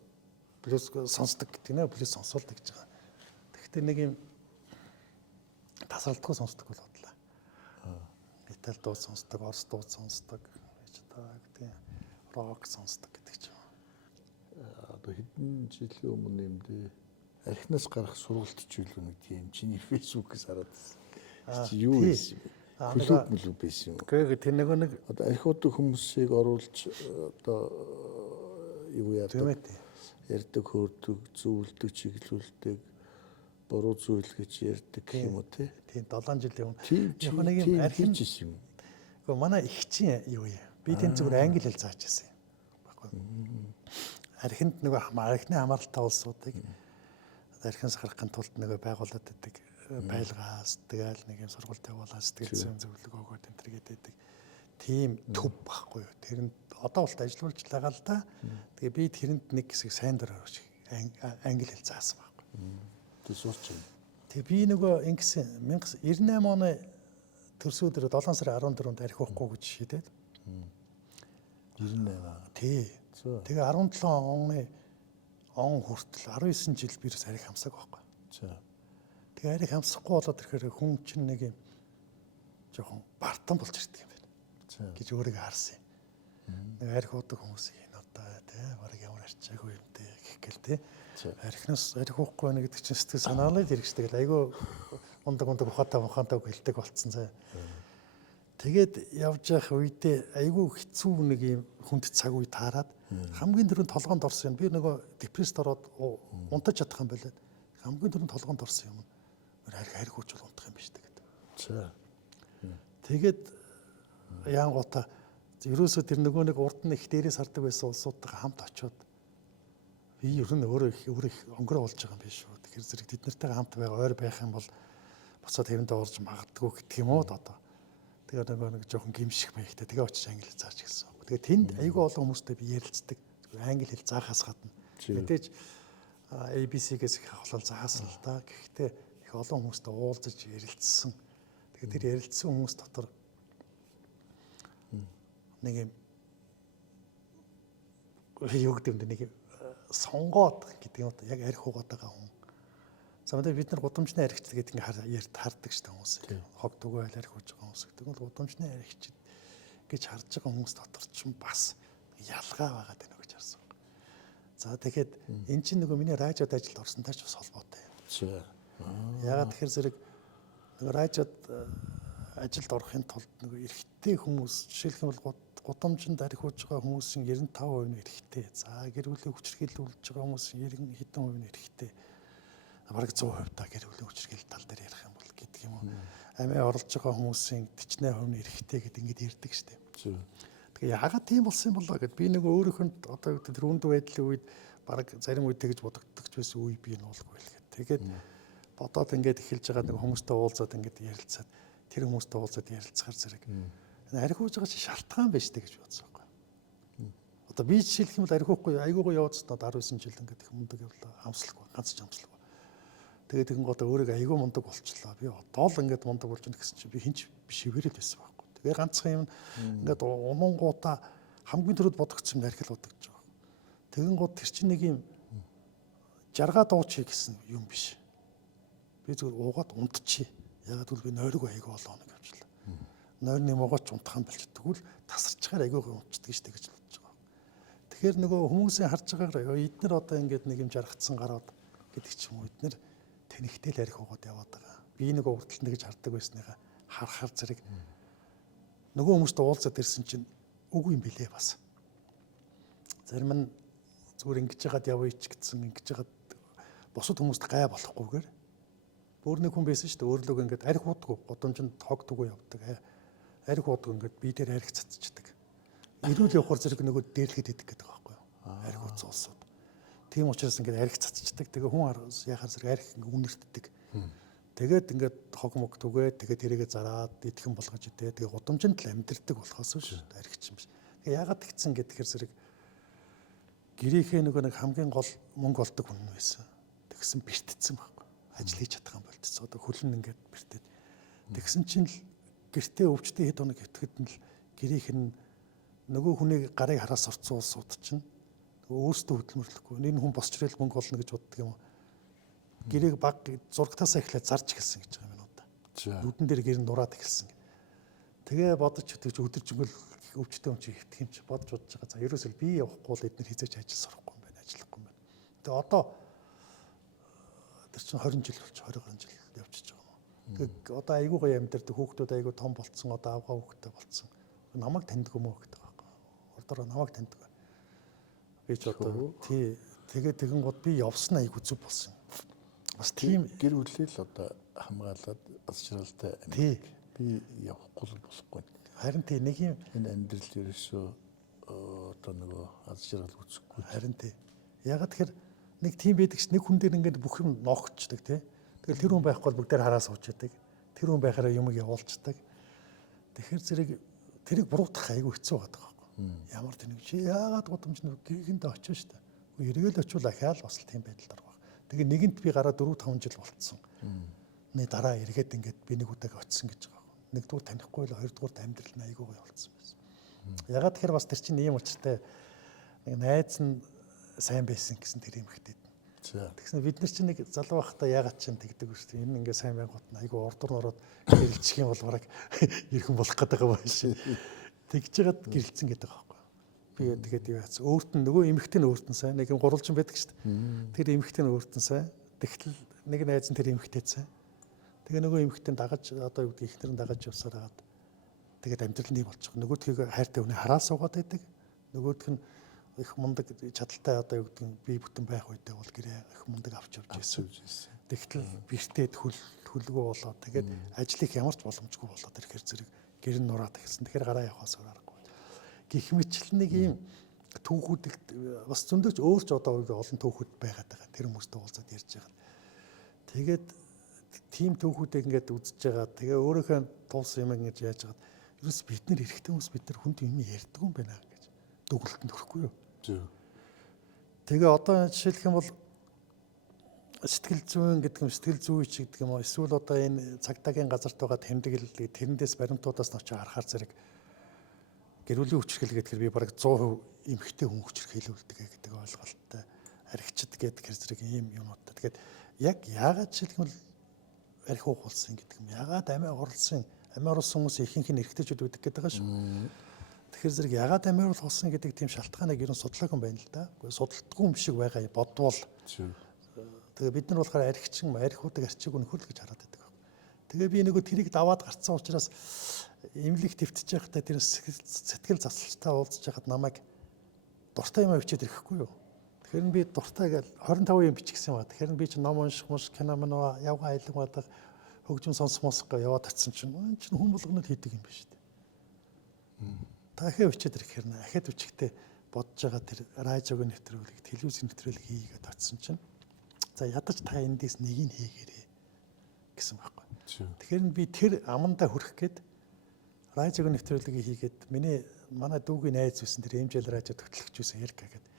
Блюз сонсдог гэдэг нэ блюз сонсуулдаг гэж байгаа. Тэгтээ нэг юм тасралтгүй сонсдог бол бодлоо. Итали дуу сонсдог, орос дуу сонсдог. Гэдэг рок сонсдог гэдэг ч юм. Одоо хэдэн жилийн өмнө юм дээ. Архинаас гарах сургалт хичээлүү нэг тийм чиний фэйсбүүкээс хараад байсан. Чи юу байсан бэ? Клуб мөлөг байсан юм. Гэхдээ тэр нэг одоо архиуд хүмүүсийг оруулж одоо юу яадаг? Ярддаг, хөөрдөг, зөвлөдөг, чиглүүлдэг, буруу зүйл гэж ярьдаг гэх юм уу те? Тийм 7 жилийн өмнө. Яг нэг юм архин жисэн юм. Гэхдээ манай их чинь юу юм? Би тэнд зүгээр англи хэл зааж байсан юм. Баггүй. Архинд нөгөө архины хамааралтай улсуудыг архинаас гаргахын тулд нөгөө байгуулад байдаг байлгаас тэгэл нэг юм сургалт явуулаад сэтгэл зүйн зөвлөгөө өгөөд энэ төр гэдэг тийм төв баггүй юу. Тэрэнд одоо болт ажиллуулж байгаа л да. Тэгээ би тэрэнд нэг хэсэг сайн дураар англи хэл заасан баггүй. Тэг сурч юм. Тэгээ би нөгөө ингэсэн 1998 оны төрсөдөр 7 сарын 14-нд архихгүй гэж шийдээд 98. Тий. Тэгээ 17 оны он хүртэл 19 жил би ерөөс арх хамсааг байхгүй. Тэгээ арх хамсахгүй болоод ирэхээр хүн чинь нэг юм жоохон бартан болж ирдэг юм байна. Гэж өөрийгөө харсан юм. Нэг арх уудаг хүмүүс энэ одоо тий бараг ямар арчаагүй юм те гэх гээл тий. Архинаас арх уухгүй байна гэдэг чинь сэтгэл санаалал хэрэгждэг. Айгүй ундаг ухаантай хэлдэг болцсон заа. Тэгээд явж явах үедээ айгүй хэцүү нэг юм хүнд цаг үе таарад хамгийн түрүүнд толгоонд орсон юм. Би нөгөө депресд ороод унтаж чадах юм байлаа. Хамгийн түрүүнд толгоонд орсон юм. Арх ууч бол унтах юм биш тэгээд. Тэгээд яангуудаа ерөөсөө тэр нөгөө нэг урд нь их дээрээс хардаг байсан улсуудтай хамт очиод би ер нь өөрөө их өнгөрөө болж байгаа юм биш үү. Тэгэхээр зэрэг тэд нартай хамт байгаа ойр байх юм бол буцаад хэрэндээ орж магадгүй гэх юм уу одоо. Тэгээ нэг жоохон гимших маягтай. Тэгээ очиж англи хэл зааж гэлсэн. Тэгээ тэнд айгүй олон хүмүүстэй би ярилцдаг. Англи хэл заахаас гадна. Мэдээж ABC-гээс их ахлал заасан л да. Гэхдээ их олон хүмүүстэй уулзаж ярилцсан. Тэгээ тэр ярилцсан хүмүүс дотор нэг юм юу гэдэг юм нэг сонгоод гэдэг юм яг арх угаад байгаа хүн. За бид нар гудамжны архич гэдэг ингээд хардаг шүү дээ хүмүүс. Хог түгээл арх ууж байгаа хүмүүс. Тэгвэл гудамжны архич гэж харж байгаа хүмүүс дотор ч бас ялгаа байгаа даа гэж харсан. За тэгэхээр эн чинь нөгөө миний радиод ажилд орсонтай ч бас холбоотой юм. За. Ягаад тэгэхээр зэрэг нөгөө радиод ажилд орохын тулд нөгөө эрэгтэй хүмүүс жишээлх юм бол гудамжинд архиуж байгаа хүмүүсийн 95% нь эрэгтэй. За гэр бүлийн хүчирхийлүүлж байгаа хүмүүсийн 90 хэдэн хувь нь эрэгтэй. Бараг 100% та гэр бүлийн хүчирхийлэл тал дээр ярих юм бол гэдэг юм уу. Амиа оролж байгаа хүмүүсийн 48% нь эрэгтэй гэдэг ингэж ярьдаг шүү дээ. Тэгээ яагаад тийм болсон юм болоо гэд би нэг өөрөөхөнд одоо тэр үнд байдлын үед бараг зарим үед тэгж бодогддог ч байсан үе би нуулгүй л гэд. Тэгээд бодоод ингээд эхэлж байгаа нэг хүмүүстэй уулзаад ингээд ярилцаад тэр хүмүүстэй уулзаад ярилцахаар зэрэг архиуж байгаа чи шалтгаан байж тээ гэж бодсон байхгүй. Одоо би жишээлх юм бол архиухгүй айгуугаа явуулсан одоо 19 жил ингээд их мундаг явлаа амслахгүй ганц ч амслахгүй. Тэгээд тэгэн гоо өөрийгөө айгуу мундаг болчлоо. Би одоо л ингээд мундаг болж байна гэсэн чи би хинч биш ивэрэл байсан байхгүй. Тэгээ ганцхан юм ингээд унангуудаа хамгийн түрүүд бодогдсон юм архил бодогдож байгаа. Тэгэн гоо тэр чинь нэг юм жаргаа дуучих гэсэн юм биш. Би зүгээр уугаад унтчих. Ягаад гэвэл би нойрог айгуу болооно гэвчлээ. Нойрны могооч унтах юм болж тэгвэл тасарчгаар айгуугаа унтчихдаг шүү дээ гэж бодож байгаа. Тэгэхээр нөгөө хүмүүсийн харж байгаагаар эднэр одоо ингээд нэг юм жаргацсан гараад гэдэг ч юм уу эднэр тэнхтэл арх уугаад яваад байгаа. Би нэг урталт нэгж хардаг байсныгаа харахаар зэрэг нөгөө хүмүүстэй уулзаад ирсэн чинь үгүй юм билээ бас. Зарим нь зүгээр ингэж яагаад явъя ч гэсэн ингэж яагаад бусад хүмүүст гай болохгүйгээр бүр нэг хүн байсан шүү дээ. Өөрлөг ингээд арх уудгүй годомжинд хог түгөө явдаг. Арх уудгүй ингээд би дээр арх цацчихдаг. Ирүүл явахаар зэрэг нөгөө дээрлэхэд идэх гэдэг байгаа байхгүй юу? Арх ууц уусууд. Тийм учраас ингээд арх цацчихдаг. Тэгээ хүн яхаар зэрэг арх ингээд үнэртдэг. Тэгээд ингээд хог мог түгээд тэгээд тэрийгэ зараад идэхэн болгож идэ. Тэгээ годомжинд л амьдэрдэг болохоос шүү дээ. Арх юм биш. Тэгээ яагаад тэгсэн гэхээр зэрэг гэрийнхээ нөгөө нэг хамгийн гол мөнгө олдог хүн байсан. Тэгсэн бэртцсэн баг. Ажил хийж чадах юм болчихсон. Одоо хөлн ингээд бэртээд. Тэгсэн чинь л гэртээ өвчтөе хэд хоног итгэхэд нь л гэрийнх нь нөгөө хүний гарыг хараас орцсон улсууд чинь өөрсдөө хөдөлмөрлөхгүй. Энэ хүн босчрэл мөнгө олно гэж боддог юм уу? Гэрээг баг зургатаасаа эхлээд зарж эхэлсэн гэж байгаа юм уу да. Нүдэн дээр гэр нь нураад эхэлсэн. Тэгээ бодож өтөж өдөржингөл өвчтөе юм чи хөвтөх юм чи бодож бодож байгаа. За ерөөсөө би явахгүй л эдгээр хизээч ажил сурахгүй юм байна, ажиллахгүй юм байна. Тэгээ одоо тэр чинь 20 жил болж 20 жил явчихж байгаа юм. Тэгээ одоо айгүй гоё амьдэрдэг хүүхдүүд айгүй том болцсон одоо авгаа хүүхдтэй болцсон. Намайг таньдаг юм уу гэдэг байгаа. Ордороо намайг таньдаг. Би ч одоо тий тэгээ тэгэн гот би явсан айгүй зүг болсон. Бас тийм гэр бүлээ л одоо хамгаалаад бас жаргалтай би явахгүй л болохгүй. Харин тий нэг юм энэ амьдрал ерөөсөө одоо нөгөө аз жаргал үзэхгүй. Харин тий ягаад тэгэхээр нэг тийм байдаг ш нэг хүн дээр ингээд бүх юм ноогчдаг тий. Тэгэл тэр хүн байхгүй бол бүгдээр хараа сууж байдаг. Тэр хүн байхаараа юмыг явуулцдаг. Тэгэхээр зэрэг тэрийг буруутгах айгүй хэцүү байдаг байхгүй. Ямар тэнэг чи яагаад гудамжны гигэнд очив штэ. Эргээл очивол ахаал бас л тийм байдалд орох. Тэгээ нэгэнт би гараа 4-5 жил болцсон. Нэг дараа эргээд ингээд би нэг удаа очисон гэж байгаа. Нэгдүгээр танихгүй л хоёрдугаар амьдрал нь айгүй гоё болцсон байсан. Ягаад тэгэхээр бас тэр чинь ийм учиртай нэг найз нь сайн байсан гэсэн тэр юм хтэйд. Тэгсэн бид нар чинь нэг залуу байхдаа ягаад ч юм тэгдэг үү. Энэ ингээ сайн байнгут нь айгүй ордор нороод гэрэлчих юм бол бараг ерхэн болох гэдэг байгаа байх шээ. Тэгж жагаад гэрэлцэн гэдэг байгаа байхгүй. Би тэгээд юу яац өөрт нь нөгөө эмэгтэй нь өөрт нь сайн нэг юм гурвалжин байдаг шүү дээ. Тэр эмэгтэй нь өөрт нь сайн. Тэгтэл нэг найз нь тэр эмэгтэйд сайн. Тэгээ нөгөө эмэгтэй дагаж одоо юу гэдэг ихнэр нь дагаж явсаар хагаад тэгээд амьдрал нэг болчих. Нөгөөдхийг хайртай хүний хараа суугаад байдаг. Нөгөөх нь их мундаг чадaltaй одоо юу гэдэг нь бие бүтэн байх үедээ бол гэрээ их мундаг авч явж байсан. Тэгтэл бэртээд хөлгөө болоод тэгээд ажлыг ямар ч боломжгүй болоод ирэхээр зэрэг гэр нь нураад ихсэн. Тэгэхээр гараа явахаас аргагүй. Гэх мэтлэн нэг юм түүхүүд бас зөндөөч өөрч одоо олон түүхүүд байгаад байгаа. Тэр хүмүүстэй уулзаад ярьж байгаа. Тэгээд тийм түүхүүдийг ингээд үзэж байгаа. Тэгээ өөрийнхөө тулсан юм ингэж яаж байгаа. Ерөөс бид нар эрэгтэй хүмүүс бид нар хүнд юм ярьдаг юм байна гэж дүгнэлтэнд хүрэхгүй юу? Тэгээ одоо жишээлх юм бол сэтгэл зүйн гэдэг юм сэтгэл зүй ч гэдэг юм уу эсвэл одоо энэ цагдаагийн газарт байгаа тэмдэглэл тэрнээс баримтуудаас нь очиж харахаар зэрэг гэр бүлийн хүчирхэл гэдгээр би бараг 100% эмхтэй хүн хүчирхийлүүлдэг гэдэг ойлголттой архичд гэдэг зэрэг ийм юмудаа. Тэгээд яг яагаад жишээлх юм бол архи ухуулсан гэдэг юм яагаад амиа орлсон хүмүүс ихэнх нь эрэгтэйчүүд үүдэг гэдэг байгаа шүү. Тэгэхээр зэрэг ягаад амиур болсон гэдэг тийм шалтгааныг ер нь судлаагүй юм байна л да. Гэхдээ судалдаггүй юм шиг байгаа бодвол. Тэгээ бид нар болохоор архиудаг арчиг өнөхөл гэж хараад байдаг. Тэгээ би нөгөө тэрийг даваад гарцсан учраас имлэг твтж байхдаа тэр сэтгэл засалтай уулзж байхад намайг дуртай юм авчиад ирэхгүй юу. Тэгэхээр би дуртай гэж 25 юм бичгсэн байна. Тэгэхээр би ч ном унших, кино мөн явгаа айлг бадаг хөгжим сонсох яваад татсан чинь хүн болгонод хийдэг юм байна шүү дээ. Та ахиа өчөөд ирэхээр ахиад өчгтээ бодож байгаа тэр радиогийн нэвтрүүлэг, телевизийн нэвтрүүлэг хийгээд татсан чинь за ядаж та эндээс нэг нь хийгээрэй гэсэн байхгүй. Тэгэхээр би тэр амандаа хүрэх гээд радиогийн нэвтрүүлгийг хийгээд манай дүүгийн найз байсан тэр эмжэл радиод хөтлөгч байсан Эрка гэдэг.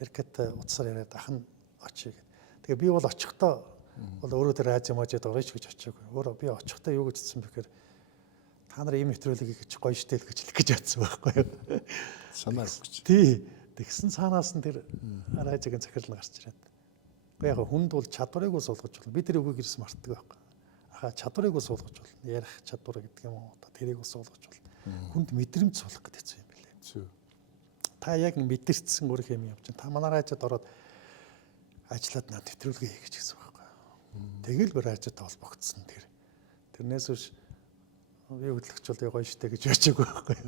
Эркатай утсаар яриад ах нь очие гэдэг. Тэгээ би бол очихдоо бол өөрөө тэр радио можид орооч гэж очиагүй. Өөрөө би очихдоо юу гэж хэлсэн бэхээр та нар ийм нэвтрүүлгийг хийж гоё штэ л гэж хэлэх гэж бодсон байхгүй юу. Санаа өгч. Тий. Тэгсэн цаанаас нь тэр радиогийн захирал нь гарч ирээд. Гэхдээ яг хүнд бол чадварыг ус суулгаж болно. Би тэр үгийг ирсэн мартдаг байхгүй. Аха чадварыг ус суулгаж болно. Ярих чадвар гэдэг юм уу? Тэрийг ус суулгаж болно. Хүнд мэдрэмж суулгах гэдэг хэцүү юм билээ. Та яг мэдэрсэн өөр юм явж байна. Та манай радиод ороод ажиллаад над нэвтрүүлгээ хий гэж хэлсэн байхгүй. Тэгэл би радиотой холбогдсон тэр. Тэрнээс биш би хөтлөгч бол гоё штэ гэж яачаагүй байхгүй.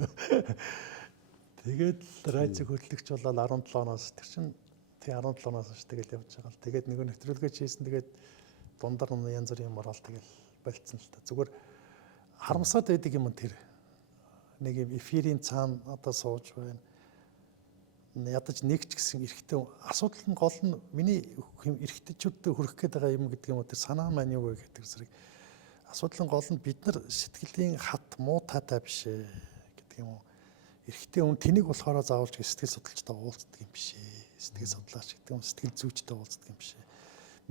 Тэгээд радио хөтлөгч болоод 17 оноос тэр чинь тий 17 оноос ш тэгэл явж байгаа л. Тэгээд нэг нэвтрүүлгээ хийсэн тэгээд дундар янз бүрийн юм ороод тэгэл болцсон л та. Зүгээр харамсаад байдаг юм тэр. Нэг юм эфирийн цаана одоо сууж байна. Ядаж нэг ч гэсэн эрэгтэй асуудал нь гол нь миний эрэгтэйчүүдтэй хүрэх гээд байгаа юм гэдэг юм уу тэр санаа маань юу вэ гэдэг зэрэг асуудал нь гол нь бид нар сэтгэлийн хат муутайтай биш ээ гэдэг юм уу эрэгтэй хүн тэнийг болохоор заавалж сэтгэл судлалчтай уулздаг юм биш ээ сэтгэл судлаач гэдэг юм сэтгэл зүйчтэй уулздаг юм биш ээ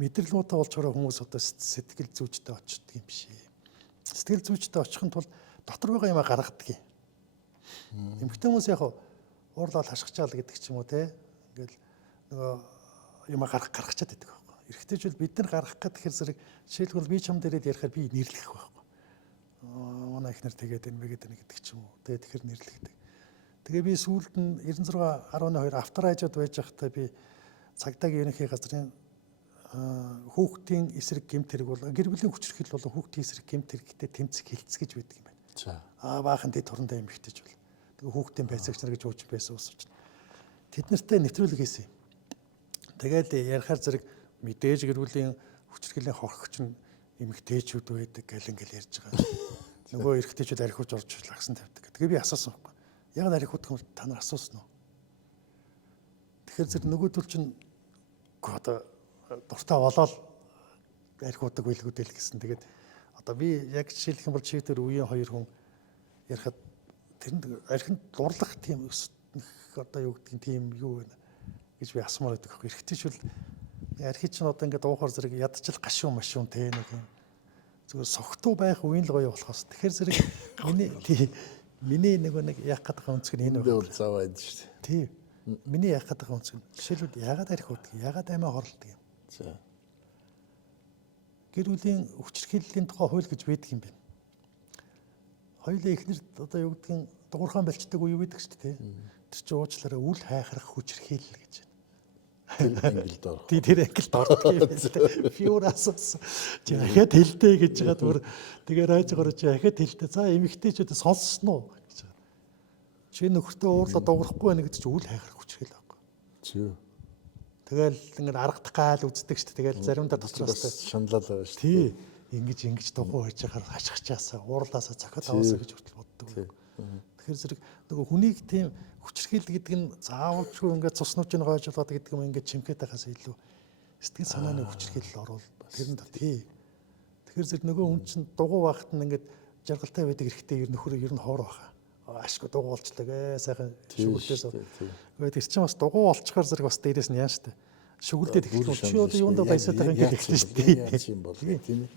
мэдрэл муутай болчоор хүмүүс одоо сэтгэл зүйчтэй очдог юм биш ээ сэтгэл зүйчтэй очихын тулд дотор байгаа юмаа гаргадаг юм эмэгтэй хүмүүс яг уурлал хашгичаал гэдэг ч юм уу те ингээл нөгөө юм гаргачаад байдаг байхгүй. Эрэгтэйчүүд бид нар гаргах гэхээр зэрэг жишээлбэл би чам дээрээ ярихаар би нэрлэх байхгүй. Манай ихнэр тэгээд энэ мэгээд нэг гэдэг ч юм уу. Тэгээд тэгэхээр нэрлэгдэг. Тэгээ би сүүлд нь 96 12 авторадиод байж байхдаа би цагдаагийн ерөнхий газрын хүүхдийн эсрэг гэмт хэрэг бол гэр бүлийн хүчирхэл болон хүүхдийн эсрэг гэмт хэрэгтэй тэмцэх хилцгэж байдаг юм байна. За. Баахан дэд хурандаа эмэгтэйч бол. Тэгээ хүүхдийн байцаагч нар гэж ууж байсан усч. Тэд нартай нэвтрүүлэг хийсэн юм. Тэгээд ярихаар зэрэг мэдээж гэр бүлийн хүчирхлийн хорхогч нь эмэгтэйчүүд байдаг гэл ингээл ярьж байгаа. Нөгөө эрэгтэйчүүд архиуж орж лагсан тавьдаг. Тэгээ би асуусан байхгүй. Яг архиудах юм та нар асуусан уу? Тэгэхээр зэрэг нөгөөдөл чинь одоо дуртай болоод архиудаг байлгүүдэл гэсэн. Тэгээд одоо би яг жишээлх юм бол чи тэр үеийн хоёр хүн ярихад тэрэнд архинд дурлах тийм одоо юу гэдгийг тийм юу вэ гэж би асуумаар байдаг аахгүй. Эрэгтэйчүүл архи чинь одоо ингээд уухаар зэрэг ядчил гашуун машуун те нэг юм зүгээр согтуу байх үеийн л гоё болохоос. Тэгэхээр зэрэг миний нэг яах гэдэг өнцг нь энэ байна. Заваа энэ шүү дээ. Тийм. Миний яах гэдэг өнцг нь жишээлбэл ягаад архи уудаг, ягаад амиа хорлдог юм. За. Гэр бүлийн хүчирхийллийн тухай хууль гэж байдаг юм байна. Хоёулаа ихнэр одоо юу гэдгийг дуурхаан болчдөг үе байдаг шүү дээ. Тэр чинь уучлаарай үл хайхрах хүчирхийлэл гэж байна. Ангилд орох. Тэр ангилд ордог юм байна. Фьюрасус. Чи ахад хэлдэ гэж байгаа түр тэгээ радиогоор чи ахад хэлдэ. За эмэгтэйчүүд сонссон уу гэж байгаа. Чи нөхөртөө уурлаа дуурахгүй байна гэдэг чи үл хайхрах хүчирхийлэл байхгүй. Чи. Тэгэл ингэ аргадах гал үздэг шүү дээ. Тэгэл заримдаа доцроос шаналал байгаа шүү дээ. Тий. Ингэж дугуй хийж яхаар хашгичаасаа уурлаасаа цахад аваасаа гэж хүртэл боддог. Тэгэхээр зэрэг нөгөө хүнийг тийм хүчирхийлэл гэдэг нь заавалчгүй ингээд цуснууч нь гойж болоод гэдэг юм ингээд чимхээд байхаас илүү сэтгэл санааны хүчирхийлэл орвол тэрэнд тий. Тэгэхээр зэрэг нөгөө хүн чинь дугуй байхад нь ингээд жаргалтай байдаг хэрэгтэй ер нөхөр ер нь хоор баха. Ашгүй дугуй болчлаа гэ сайхан шүглдээс. Тэгээд тэр чинь бас дугуй болчихоор зэрэг бас дээрээс нь яа штэ. Шүглдээд ихлэх чи одоо юундаа баясаад байгаа юм хэлэх шүү дээ. Тийм бол тийм ээ.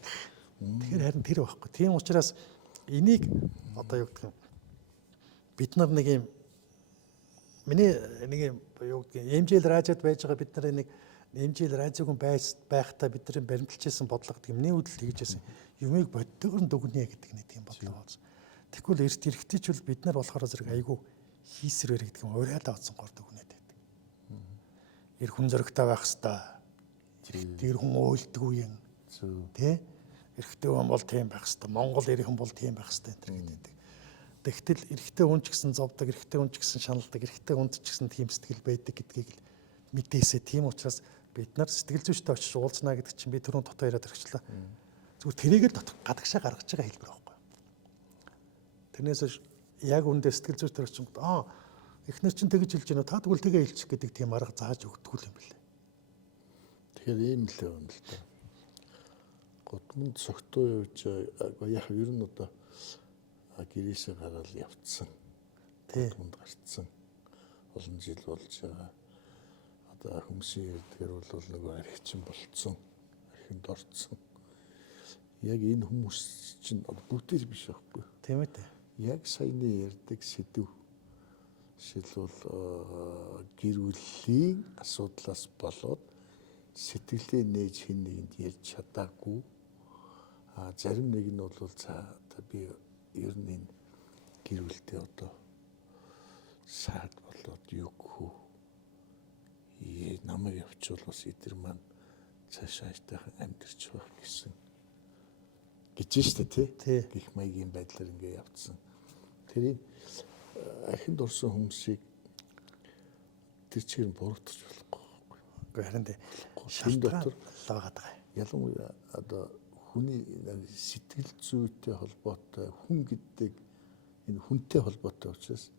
Тэгэхээр харин тэр байхгүй. Тийм учраас энийг одоо юу гэх юм бид нар нэг юм миний нэг юм юу гэх юм эмжэл радиод байж байгаа бид нар нэг эмжэл радиогийн байхдаа бидний баримталжсэн бодлого гэдэг юм нээвдэл тэгжсэн юмыг боддогор нь дүгнэ гэдэг нэг тийм бодлого байна. Тэгвэл эрт эрэгтэйчүүл бид нар болохоор зэрэг айгүй хийсрээр гэдэг юм уриалаа утсан гордог хүнээд байдаг. Эр хүн зөрөгтэй байх хэвээр. Тэр хүн уйлдгүй юм. Тэ? Эрэгтэй хүн бол тийм байх хэвээр. Монгол эр хүн бол тийм байх хэвээр гэдэг. Тэгтэл эрэгтэй хүн ч гэсэн зовдөг, эрэгтэй хүн ч гэсэн шаналдаг, эрэгтэй хүнд ч гэсэн тийм сэтгэл байдаг гэдгийг л мэдээсээ. Тийм учраас бид нар сэтгэл зүйчтэй очиж уулзнаа гэдэг чинь би түрүүн дотоо яриад орчихлоо. Зүгээр тэрийг л гадагшаа гаргаж байгаа хэлбэр байхгүй. Тэрнээс яг үндэ сэтгэл зүйчтэй очиж эхнэр чинь тэгж хэлж байна. Та тэгвэл тэгээ хэлчих гэдэг тийм арга зааж өгдөг юм билээ. Тэгэхээр ийм л юм л да. Готмонд цогтой явж яг ер нь одоо гэрээсээ гараад явцсан. Готмонд гарцсан. Олон жил болж байгаа. Одоо хүмүүсийн ярдгаар бол нэг архичин болцсон. Архинд орцсон. Яг энэ хүмүүс чинь бүгдээр биш байхгүй. Тийм ээ. Яг саяны ярьдаг сэдв жишээлбэл гэр бүлийн асуудлаас болоод сэтгэлээ нээж хэн нэгэнд ярьж чадаагүй. Зарим нэг нь бол би ер нь энэ гэр бүлтэй одоо саад болоод юу гэх вэ? Намайг явуучвал бас эдэр маань цаашаа айтайхан амьдэрч байх гэсэн гэж штэ тий. Гэх маягийн байдлаар ингээ явцсан. Тэрийг архинд орсон хүмүүсийг тэр чигээр нь буруутгах болохгүй. Харин шин дотор лаагаад байгаа. Ялангуяа одоо хүний сэтгэл зүйтэй холбоотой хүн гэдэг энэ хүнтэй холбоотой учраас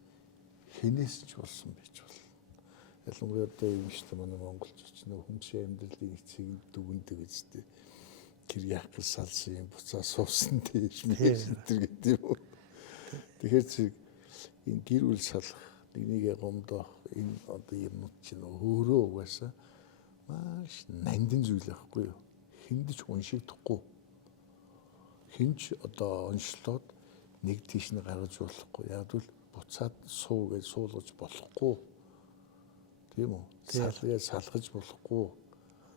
хэнээс ч болсон байж болно. Ялангуяа одоо юм шүү дээ манай монголчууд нэг хүмүүсийн амьдралын эцгийг дүгндэг үстэй. Тэр яг салсан юм буцаа суусан тийш мэдэр гэдэг юм. Тэгэхээр зэрэг энэ гэр бүл салах нэгнийгээ гомдоох энэ одоо юмнууд чинь өөрөө угаасаа маш нандин зүйл байхгүй юу? Хиндэж уншигдахгүй. Хинч одоо онцлоод нэг тийш нь гаргаж болохгүй. Яг л буцаад суу гэж суулгаж болохгүй. Тийм үү? Салгаж болохгүй.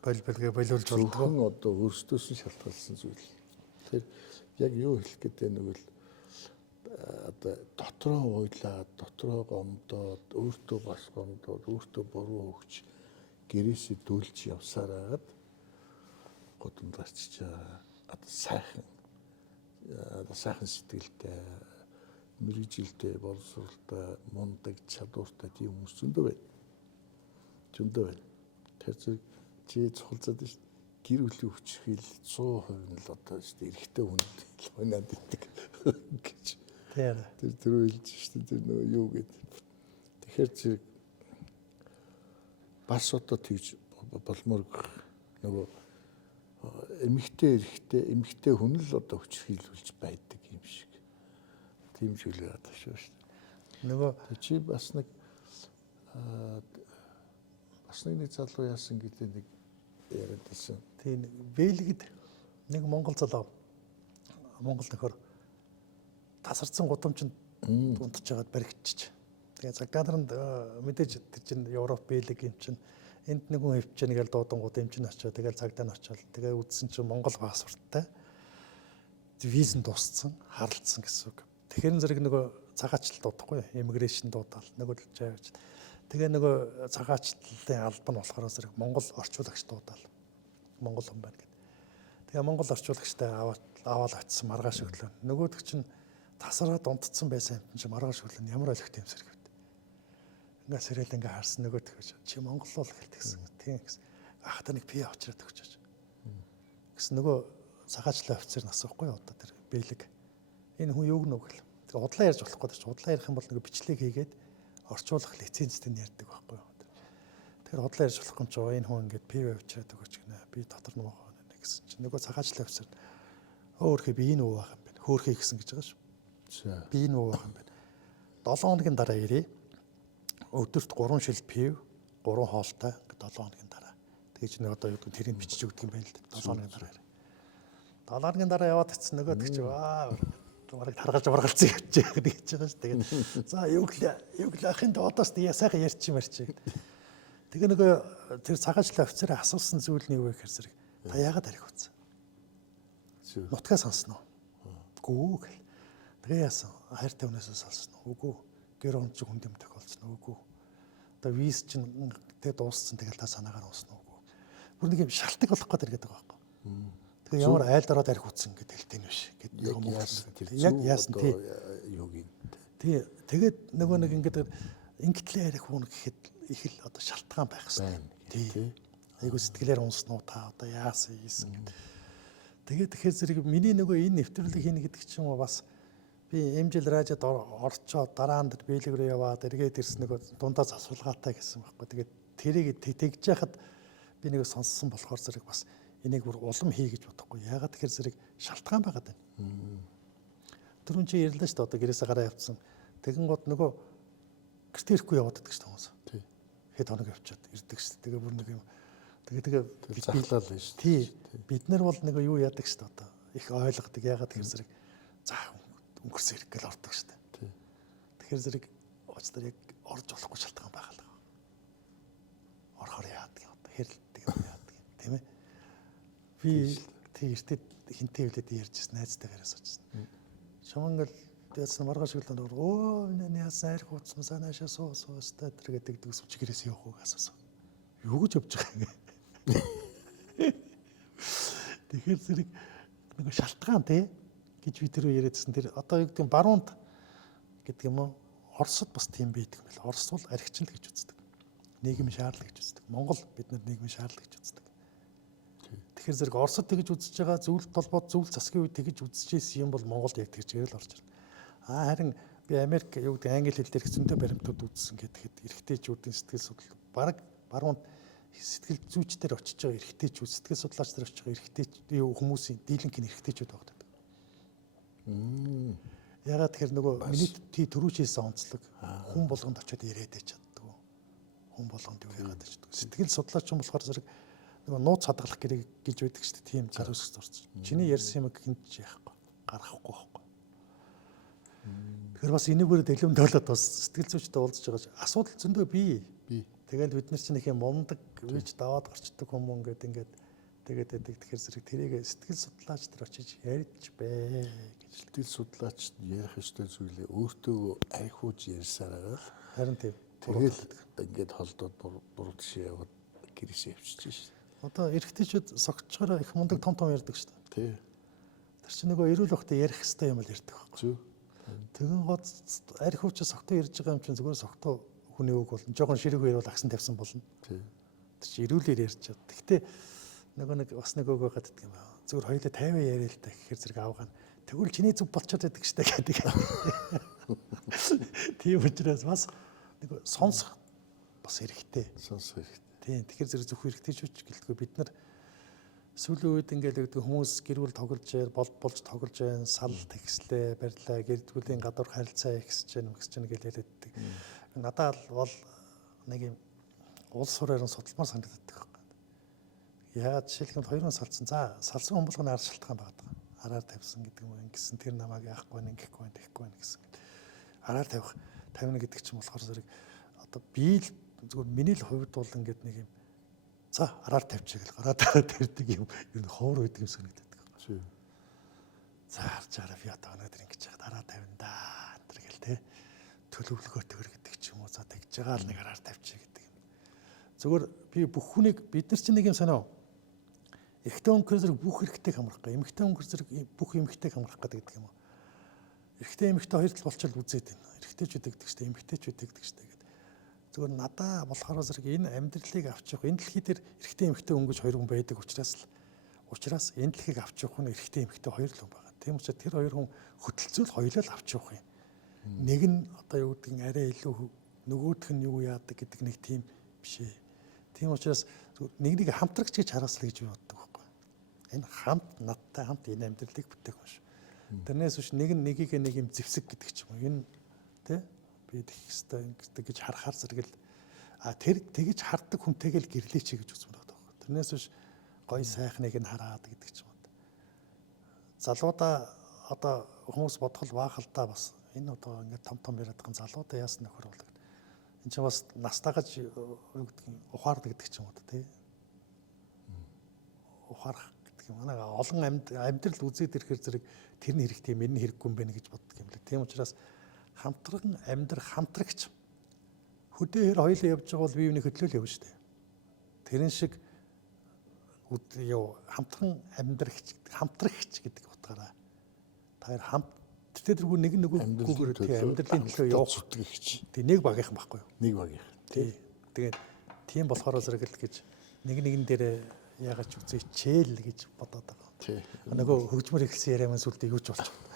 Болбилгээ болиулж болохгүй. Одоо өөрсдөөс нь шалтгаалсан зүйл. Тэгэхээр яг юу хэлэх гэдэг нэг л одоо дотроо уйлаад, дотроо гомдоод, өөртөө бас гомдоод, өөртөө буруу өгч гэрээсээ дүүлж явсараад Готмонд гарчиж одоо сайхан сэтгэлтэй, мэрэгжилтэй, боловсролтой, мундаг, чадвартай тийм хүмүүс зөндөө байна. Тэр зэрэг чи цохолцоод байна шүү дээ. Гэр бүлийн хүчрхийл 100% нь л одоо шүү дээ эрэгтэй хүн л хойнаад идэг гэж. Тэр түрүү хэлж шүү дээ. Тэр нөгөө юу гэдэг. Тэгэхээр зэрэг бас одоо тэгж болмоор нөгөө эмэгтэй хүн л одоо хүчрхийлүүлж байдаг юм шиг. Тийм зүйл яадаг шүү дээ. Нөгөө чи бас нэг залуу яасан гэдэг нэг яриад байсан. Тийм Бэлгэд нэг монгол залуу Монгол нөхөр тасарсан гудамжинд унтж байгаад баригдчих. Тэгээ цагдаадранд мэдээж тэр чинь Европ Бэлэг юм чинь энд нэг хүн хөвчнө гэж дуудангууд юм чинь очиод тэгэл цагдаа нь очиод тэгээ үдсэн чинь Монгол паспорттай визэн дууссан харалцсан гэсэн үг. Тэгэхээр зэрэг нөгөө цагаачлалт дуудахгүй иммиграшн дуудаал нөгөө л жаавч. Тэгээ нөгөө цагаачлалын албан болохоор зэрэг Монгол орчуулагч дуудаал Монгол хүн байна гэдэг. Тэгээ Монгол орчуулагчтай аваад очисон маргааш өглөө. Нөгөөдөг чинь тасараад унтцсан байсан юм чинь маргааш өглөө ямар ойлгохтой юм сэрэг. Ингээ сэрэл ингээ харсан нөгөөдөг чи Монгол бол хэлтгсэн. Тийм гэсэн. Ах та нэг пи авчираад өгч гэж. Гэсэн нөгөө цагаачлалын офицер нас ахгүй одоо тэр Бэлэг. Энэ хүн юуг нүг л. Тэгээ удлаа ярьж болохгүй ч удлаа ярих юм бол нөгөө бичлэг хийгээд орчуулах лицензтэй нь ярьдаг байхгүй юу. Тэгэхээр удлаа ярьж болох юм чи энэ хүн ингээд пи авчираад өгч гинэ. Би дотор нь мохоо нэ гэсэн чинь нөгөө цагаачлалын офицер өөрхий би энэ уу байх юм байна. Хөөхий гэсэн гэж байгаа шүү. Би энэ уу байх юм байна. 7 хоногийн дараа ирээ. Өдөрт 3 шил пив, 3 хоолтой 7 хоногийн дараа. Тэгээ чи нэг одоо юу гэдэг тэрийг бичиж өгдөг юм байна л да. 7 хоногийн дараа. 7 хоногийн дараа яваад очсон нөгөөдөг чи бараг таргалж баргалцсан явж байгаа гэж байгаа шүү. Тэгээд за юу гэлээ ахын одоос яа сайхан ярьчих марч. Тэгээ нөгөө тэр цагаачлалын офицерыг асуусан зүйл нь юу вэ гэхээр зэрэг та яагаад арих утсан? Нутгаа сонсно уу? Үгүй гэл. Тэгээ яасан хайртай хүнээсээ сонссон уу? Үгүй. гэр онцог хүндэм тохиолдсон үгүй. Одоо виз чинь тэгээ дууссан тэгэл та санаагаар унсан үгүй. Бүр нэг юм шалтгаан болох гэдэг иргэдэг байгаа байхгүй. Тэгээ ямар айл дараад арх утсан гэдэг хэлтэй нь биш. Яг яасан тий. Юугийн. Тий. Тэгээд нөгөө нэг ингээд ингэтлээ арх уун гэхэд их л одоо шалтгаан байх хэрэгтэй. Тий. Айгу сэтгэлээр унснуу та одоо яасан ийсэн гэдэг. Тэгээд тэгэхээр зэрэг миний нөгөө энэ нэвтрүүлэг хийнэ гэдэг чинь бас би эмжил радиод орчоод дараа нь биелэг рүү яваад эргээд ирсэн нөгөө дундаа засвалгаатай гэсэн байхгүй. Тэгээд тэрийг тэгж яхад би нэг сонссон болохоор зэрэг бас энийг бүр улам хий гэж бодохгүй. Ягаад тэгэхээр зэрэг шалтгаан байгаад байна. Түрүүн чи ярьлаа шүү дээ. Одоо гэрээсээ гараа явцсан. Тэгэн гот нөгөө гэртээ ирэхгүй яваад байдаг шүү дээ хүмүүс. Тий. Хэд хоног явчаад ирдэг шүү дээ. Тэгээ бүр нэг юм тэгээ захлал нь шүү. Тий. Бид нар бол нэг юу яадаг шүү дээ. Одоо их ойлгодог. Ягаад тэгэхээр зэрэг за өнгөрсөн хэрэг гэл ордог шүү дээ. Тий. Тэгэхээр зэрэг очдоор яг орж болохгүй шалтгаан байгаа л. Орохоор яадаг юм. Одоо хэрэлдэг юм яадаг юм. Тийм ээ. Би тий эртээ хинтээ хилээд ярьжсэн найзтайгаараа суучихсан. Шамангал яасан маргааш өглөө оо энэ яасан арх утсан санаашаа суустай тэр гэдэг дүүс чигээрээс явах уу асуусан. Юу гэж явж байгаа юм. Тэгэхээр зэрэг нэг шалтгаан тий гэж би тэр яриадсэн. Тэр одоо юу гэдэг нь баруунд гэдэг юм уу? Оросд бас тийм байдаг юм байна. Орос бол архичнал гэж үздэг. Нийгмийн шаардлага гэж үздэг. Монгол бид нар нийгмийн шаардлага гэж үздэг. Тэгэхээр зэрэг Оросд тэгж үзэж байгаа зөвлөлт толгойд зөвлөлт засгийн үед тэгж үзэжсэн юм бол Монголд яг тэгж ярил орж ирнэ. Харин би Америк юу гэдэг англи хэл дээр их зөндөө баримтууд үзсэн гэхэд эрэгтэйчүүдийн сэтгэл судлал бараг баруунд сэтгэл зүйчдэр очиж байгаа эрэгтэйчүүд сэтгэл судлаач нар очиж байгаа эрэгтэй хүмүүсийн дийлэнх нь эрэгтэйчүүд байдаг. Ягаад тэгэхээр нөгөө миний төрүүч хийсэн онцлог хүн болгонд очиод яриад байж чаддаг. Хүн болгонд юу яриад байж чаддаг. Сэтгэл судлаач юм болохоор зэрэг нөгөө нууц хадгалах гэрэг гэж байдаг шүү дээ. Тийм зар үсгс орсон. Чиний ярьсан юм хинт яахгүй гаргахгүй байхгүй. Тэгэхээр бас энийгээр дэлгэмдүүлээд бас сэтгэл зүйчтэй уулзж байгаа асуудал зөндөө бий. Тэгэл бид нар чинь их юм мундаг үйж даваад гарчдаг хүмүүс ингээд тэгээд байдаг. Тэгэхээр зэрэг тэрийг сэтгэл судлаач нар очиж ярьж бай гэж. Сэтгэл судлаач ярих ёстой зүйлээ өөртөө архиуж ярьсараа л харин тийм. Тэгэл ингээд холдоод буруу тийш яваад гэрээсээ явчихж шээ. Одоо эрэгтэйчүүд согтчоор их мундаг том ярьдаг шүү дээ. Тий. Тэр чинь нөгөө эрүүл ухтай ярих ёстой юм л ярьдаг байхгүй. Зүг. Тэгэн гол архиуч согтоо ярьж байгаа юм чинь зүгээр согтоо хүний үг болно. Жохон ширэг үер бол агсан тавьсан болно. Тий. Тэр чинь эрүүлэр ярьж чад. Гэхдээ нөгөө нэг бас нэг өгөө гадаг юм аа. Зүгээр хоёулаа 50 яриа л та гэхээр зэрэг авгаана. Тэгвэл чиний зүг болчиход байдаг штэ гэдэг. Тийм учраас бас нэг сонсох бас хэрэгтэй. Сонсох хэрэгтэй. Тийм. Тэгэхээр зэрэг зөвхөн хэрэгтэй ч гэлтгүй бид нар сүүлийн үед ингээл хүмүүс гэрүүл тоглож болж тоглож байна, сал тэгслээ, барьлаа, гэрдгүүлийн гадуур харилцаа ихсэж байна гэж яриаддаг. Надад бол нэг юм улс хураарын судалмаар санагддаг байхгүй. Яагаад жишээлбэл хоёрын салцсан. За, салсан хүмүүлгын арга шалтгаан байгаа. Араар тавьсан гэдэг юм ингэсэн тэр намайг яахгүй нэг гэхгүй байх гэхгүй гэсэн. Араар тавина гэдэг чинь болохоор зэрэг одоо би л зүгээр миний л хувьд бол ингээд нэг юм за араар тавьчих гэл гараа тавьдаг юм ер нь ховор байдаг юм санагддаг. Зүг. За харж байгаа би одоо өнөөдөр ингэж яхад араа тавина да энэ гэл те төлөвлөгөө төгөр гэдэг ч юм уу за тэгж байгаа л нэг араар тавьчих гэдэг юм. Зүгээр би бүх хүнийг бид нар чинь нэг юм сонио. Эрэгтэй өнгөр зэрэг бүх эрэгтэйг хамрах га. Эмэгтэй өнгөр зэрэг бүх эмэгтэйг хамрах гэдэг юм уу. Эрэгтэй эмэгтэй хоёр тал болчихвол үзээд байна. Эрэгтэйчүүд гэдэг чинь эмэгтэйчүүд гэдэг чинь тэгээд зүгээр надаа болохоор зэрэг энэ амьдралыг авч явах энэ дэлхий дээр эрэгтэй эмэгтэй өнгөж хоёр хүн байдаг учраас энэ дэлхийг авч явах нь эрэгтэй эмэгтэй хоёр л хүн байгаа. Тийм учраас тэр хоёр хүн хөтөлцөөл хоёулаа л авч явах юм. Нэг нь одоо юу гэдгийг арай илүү нөгөөх нь юу яадаг гэдэг нэг тийм биш ээ. Тийм учраас нэг хамтрагч гэж хараасл гэж би боддог байхгүй. Энэ хамт надтай хамт энэ амьдралыг бүтээх юм шүү. Тэрнээс биш нэг нь нэгийг нэг юм зэвсэг гэдэг ч юм уу. Энэ тий би тэгэх ёстой ингэдэг гэж харахаар зэрэгэл тэр тэгэж харддаг хүнтэйгэл гэрлээч гэж үзмээр байгаа. Тэрнээс биш гой сайхныг нь хараад гэдэг ч юм уу. Залуудаа одоо хүмүүс бодгол баахалдаа бас энэ одоо ингээд том яриад байгаа залуудаа яасан нөхөр болдог. Энд чинь бас настагаж юу гэдэг нь ухаардаг гэдэг ч юм уу тий. Ухаарах гэдэг юм. Манай олон амьдрал үзээд ирэхээр зэрэг тэрний хэрэгтэй, миний хэрэггүй юм байна гэж боддог юм лээ. Тийм учраас хамтран амьдрах хамтрагч. Хөдөө хэр хоёулаа явж байгаа бол бие биений хөдлөл явна шүү дээ. Тэрэн шиг хамтран хамтрагч гэдэг утгаараа та хамт тэргүй нэг нэггээр амьдралын төлөө явах зүтгэгч. Тэг нэг багийнхан байхгүй юу? Нэг багийнхан. Тий. Тэгээд тийм болохоор зэрэг л гэж нэгэн дээр яагаад ч үзээчээл гэж бодоод байгаа. Тий. Нөгөө хөгжмөр эхэлсэн яриа маань сүлдээ юу ч болж байна.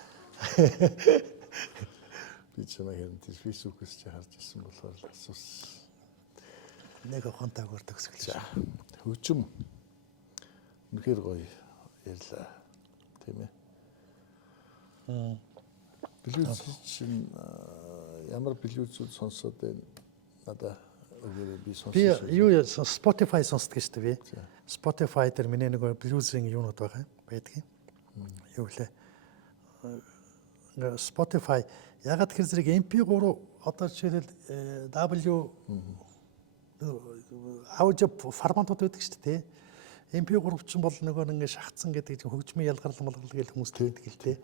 Би чамайг хэрэг фэйсбүүкээс чи харж ирсэн болохоор л асуусан. Нэг ухаантайгаар төгсгөл. За хөгжим үнэхээр гоё ярьлаа. Тийм ээ. Блюз чинь ямар блюзүүд сонсоод байна? Надаа өгөөрэй би сонссон. Би юу Spotify сонсдог шүү дээ би. Spotify дээр миний нэг блюзийн юунууд байдаг. Юу лээ. Spotify ягаад тэр зэрэг MP3 одоо жишээлбэл W аудио форматууд байдаг шүү дээ. MP3 ч бол нөгөө нэг шахацсан гэдэг чинь хөгжмийн ялгарлал малгал гэж хүмүүс тэгдэг л дээ.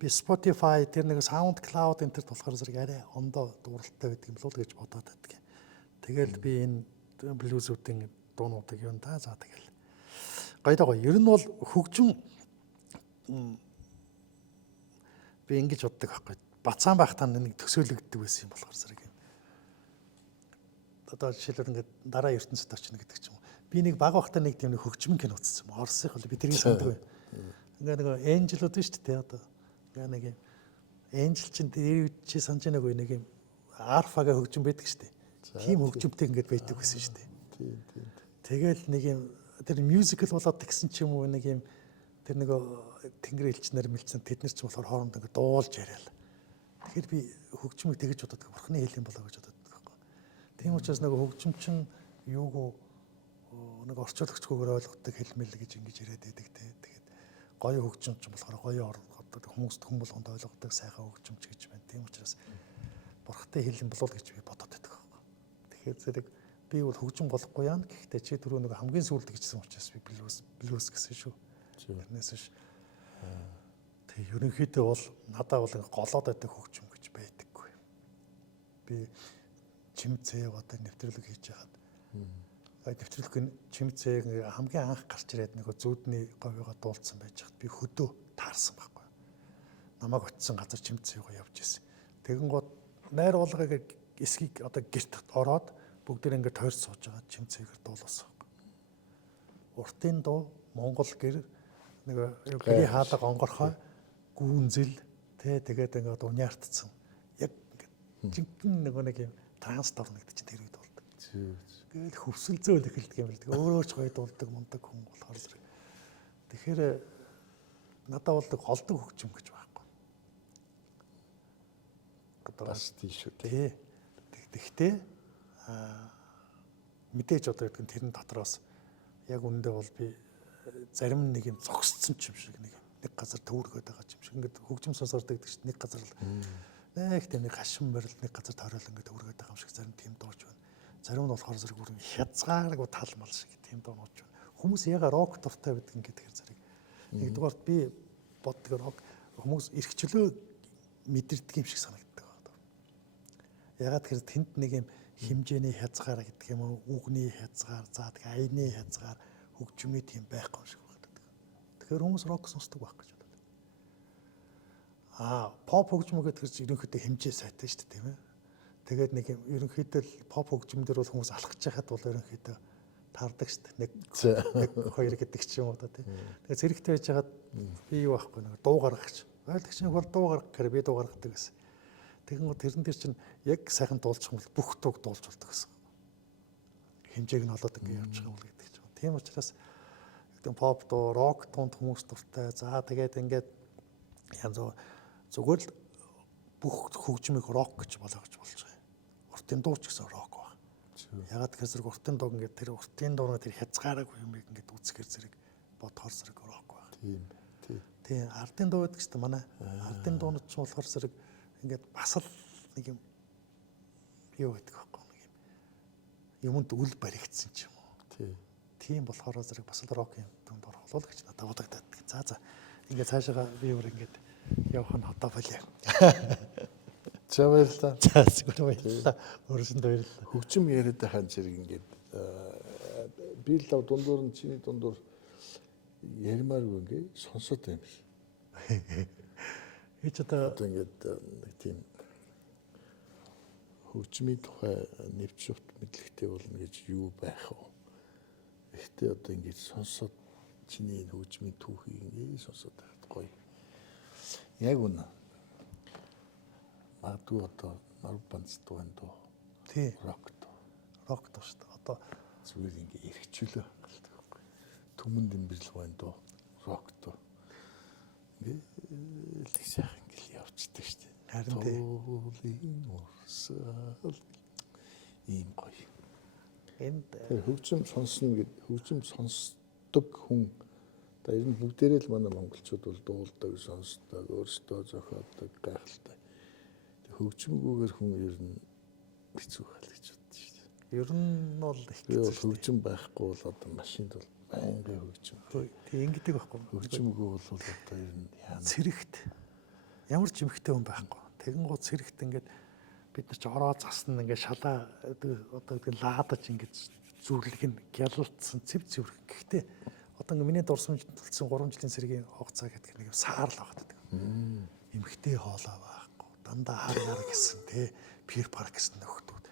Би Spotify тэр нэг SoundCloud энэ төр болохоор зэрэг арай ондоо дууралтай байдаг юм болов уу гэж бодоод байдаг. Тэгэл би энэ блюзүүдийн дуунуудыг юу нэ за тэгэл гоё даа гоё. Ер нь бол хөгжим би ингэж боддог байхгүй. Бацаан байхдаа нэг төсөөлөгддөг байсан юм болохоор зэрэг юм. Одоо жишээлбэл ингээд дараа ертөнцид очно гэдэг ч юм уу. Би нэг баг байхдаа нэг тийм нэг хөгжмөн кино үзсэн. Орсын хөл би тэрийг сандаг байна. Ингээ нэг Энжелүүд шүү дээ одоо. Ингээ нэг юм Энжел чинь тэр чи санаж байгааг нэг юм арфагаа хөгжим байдаг шүү дээ. Тийм хөгжимтэй ингээд байдаг гэсэн шүү дээ. Тийм. Тэгэл нэг юм тэр мюзикл болоод тэгсэн ч юм уу нэг юм тэр нэг тэнгэр элчнэр мэлцэн тэд нар ч болохоор хоорондоо ингээд дуулж яриад. Тэгэхээр би хөгжмийг тэгэж боддог. Бурхны хэл юм болоо гэж боддог байхгүй. Тийм учраас нэг хөгжим чинь юуг нэг орчуулагчгүйгээр ойлгодог хэлмэл гэж ингэж яриад байдаг те. Тэгээд гоё хөгжимч болохоор гоё одоо хүмүүст хүн болгонд ойлгодог сайхан хөгжимч гэж байна. Тийм учраас бурхтай хэл юм болов гэж би бодоод байдаг байхгүй. Тэгэхээр зэрэг би бол хөгжим болохгүй яа. Гэхдээ чи түрүү нэг хамгийн сүүлд гэжсэн учраас би блюз гэсэн шүү. Тэрнээс ш. Тэг ерөнхийдөө бол надад бол голоод байдаг хөгжим гэж байдаггүй. Би чимцээ одоо нэвтрүүлэг хийж яхад нэвтрүүлгийн чимцээг хамгийн анх гарч ирээд нэг зүүдний говьёо дуулсан байж хат би хөдөө таарсан байхгүй. Намайг очисон газар чимцээгөө явж исэн. Тэгэн гот найр уулгыг эсгийг одоо гэрт ороод бүгдээр ингээд тойрч сууж байгаа чимцээгээр дуулсан. Уртын дуу Монгол гэр нэг гэрийн хаалга онгорхой гүүнзэл тэгээд ингээд униартцсан. Яг ингээд жинхэнэ нэг юм транспорт гэдэг чинь тэр үед болдог. Тэгэл хөвсөл зөөл эхэлдэг юм л дээ. Өөрөө ч гоё дуулдаг мундаг хүн болохоор зэрэг. Тэгэхээр надад болдог голдог хөгжим гэж байхгүй. Бас тийш үү. Тий. Тэгтээ мэдээж одоо гэдэг нь тэрэн дотроос яг үүндээ бол би зарим нэг юм зогсцсон ч юм шиг нэг газар төвөргöd байгаа ч юм шиг ингээд хөгжим сонсоод байдаг чинь нэг газар л нэг тийм нэг хашин морил нэг газар тойрол ингээд төвөргöd байгаа юм шиг зарим тийм дууч байна. Зарим нь болохоор зэрэг бүр хязгааргүй тал мал шиг тийм дуунууд байна. Хүмүүс яга рок дуртай байдаг ингээд тэр зэрэг. Нэгдүгээр би боддог рок хүмүүс эрхчлөө мэдэрдэг юм шиг санагддаг байна. Ягаад гэхээр тэнд нэг юм хэмжээний хязгаар гэдэг юм уу, үгний хязгаар, за тэгээ аяны хязгаар, хөгжмийн тийм байхгүй юм шиг байна. Тэгэхээр хүмүүс рок сонсдог байх гэж боддог. Поп хөгжим гэдэг чинь ерөнхийдөө хэмжээ сайтай шүү дээ, тийм ээ. Тэгээд нэг юм ерөнхийдөө поп хөгжмөндөр бол хүмүүс алхаж байхад бол ерөнхийдөө таардаг шүү дээ. Нэг хоёр гэдэг ч юм уу да тийм. Тэгээд зэрэгтэй байж хагаад би юу байхгүй нэг дуу гаргахч. Ойлгогч нэг бол дуу гаргах гэхээр би дуу гаргадаг гэсэн. Тэгэн гоо тэрэн дээр чинь яг сайхан дуулчих юм бол бүх дууг дуулж болдог гэсэн. Хэмжээг нь олоод ингэ явчих юм бол гэдэг ч юм. Тийм учраас гэдэг поп дуу, рок дуунд хүмүүс дуртай. За тэгээд ингээд янз бүр зүгээр л бүх хөгжмийг рок гэж болгож болж байгаа. Уртын дуу ч гэсэн рок баг. Ягаад гэхээр зэрэг уртын дуу ингээд тэр уртын дууны тэр хязгаараагүй юм ингээд үзэхэр зэрэг бодохоор зэрэг рок баг. Тийм. Ардын дуу гэдэг чинь манай ардын дуунууд ч болохоор зэрэг ингээд бас л нэг юм юу гэдэг вэ? Нэг юм юмд үл баригдсан ч юм уу. Тийм болохоор зэрэг бас л рок юм дүнд орхолоо гэж надад бодогдоод. За ингээд цаашаа би өөр ингээд явах нь одоо болоо. За баярлалаа. За зүгээр баярлалаа. Өөрөөсөндөө баярлалаа. Хөгжим яриад байгаа зэрэг ингээд би л дундуур нь чиний дундуур ярмааргүй ингээд сонсоод юм биш. Эч одоо ингээд нэг тийм хөгжмийн тухай нэвч шувт мэдлэгтэй болно гэж юу байх вэ? Гэхдээ одоо ингээд сонсоод чиний хөгжмийн түүхийг ингээд сонсоод байхад гоё. Яг үнэ. Магадгүй одоо нар банц дуун доо. тий Рок доо. рок доо шүү дээ. Одоо Зүгээр ингээд эргчүүлээ хангалттай байхгүй. Түмэн дэмбэрл байна доо. Рок доо. Ингээд л сайхан ингээд явцдаг шүү дээ. Харин тий. Туулын урсгал ийм гоё. энд Тэр хөгжим сонсно гэд хөгжим сонсдог хүн одоо ер нь бүгдээрээ л манай монголчууд бол дуулдаг, сонсдог, өөрсдөө зохиодог гайхалтай. Тэг хөгжимгүйгээр хүн ер нь хэцүү хэл гэж боддог шүү дээ. ер нь бол их Би бол хэцүү шүү хөгжим байхгүй бол одоо машинд бол байнгын хөгжим. дээ. Тий ингэдэг байхгүй. Хөгжимгүй бол одоо ер нь яана. Цэрэгт ямар ч эмхтэй хүн байхгүй. Тэгэн гоо цэрэгт ингээд бид нар ч ороо засна ингээд шалаа одоо гэдэг лаадаж ингээд зүрлэг нь гялалтсан цэв цэврэх. Гэхдээ одоо ингээд миний дурсамжлсан 3 жилийн цэргийн хугацаа гэдэг нэг саарл багтдаг. Эмхтэй хоолоо байхгүй. Дандаа хар гэсэн тий пир парк гэсэн нөхдүүд.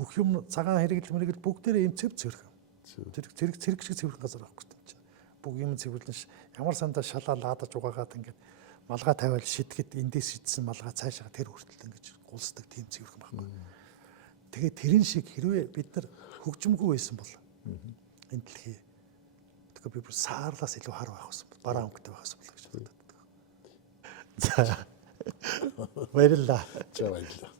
Бүх юм цагаан хэрэгэл мэрэгэл бүгдээрээ юм цэв цэврэх. Цэрэг шиг цэврэх газар байхгүй чинь. Бүх юм цэвэрлэн ямар сандаа шалаа лаадаж угаагаад ингээд малгай тавиал шидэхэд эндээс шидсэн малгай цаашаа тэр хүртэл ингэж гулсдаг тийм цэвэрхэн байхгүй. Тэгээд тэрэн шиг хэрвээ бид нар хөгжимгүй байсан бол энэ дэлхий тэгэхээр би бүр саарлаас илүү хар байх байсан бол бараа өнгөтэй байх байсан бол гэж боддог. За баярлалаа. За баярлалаа.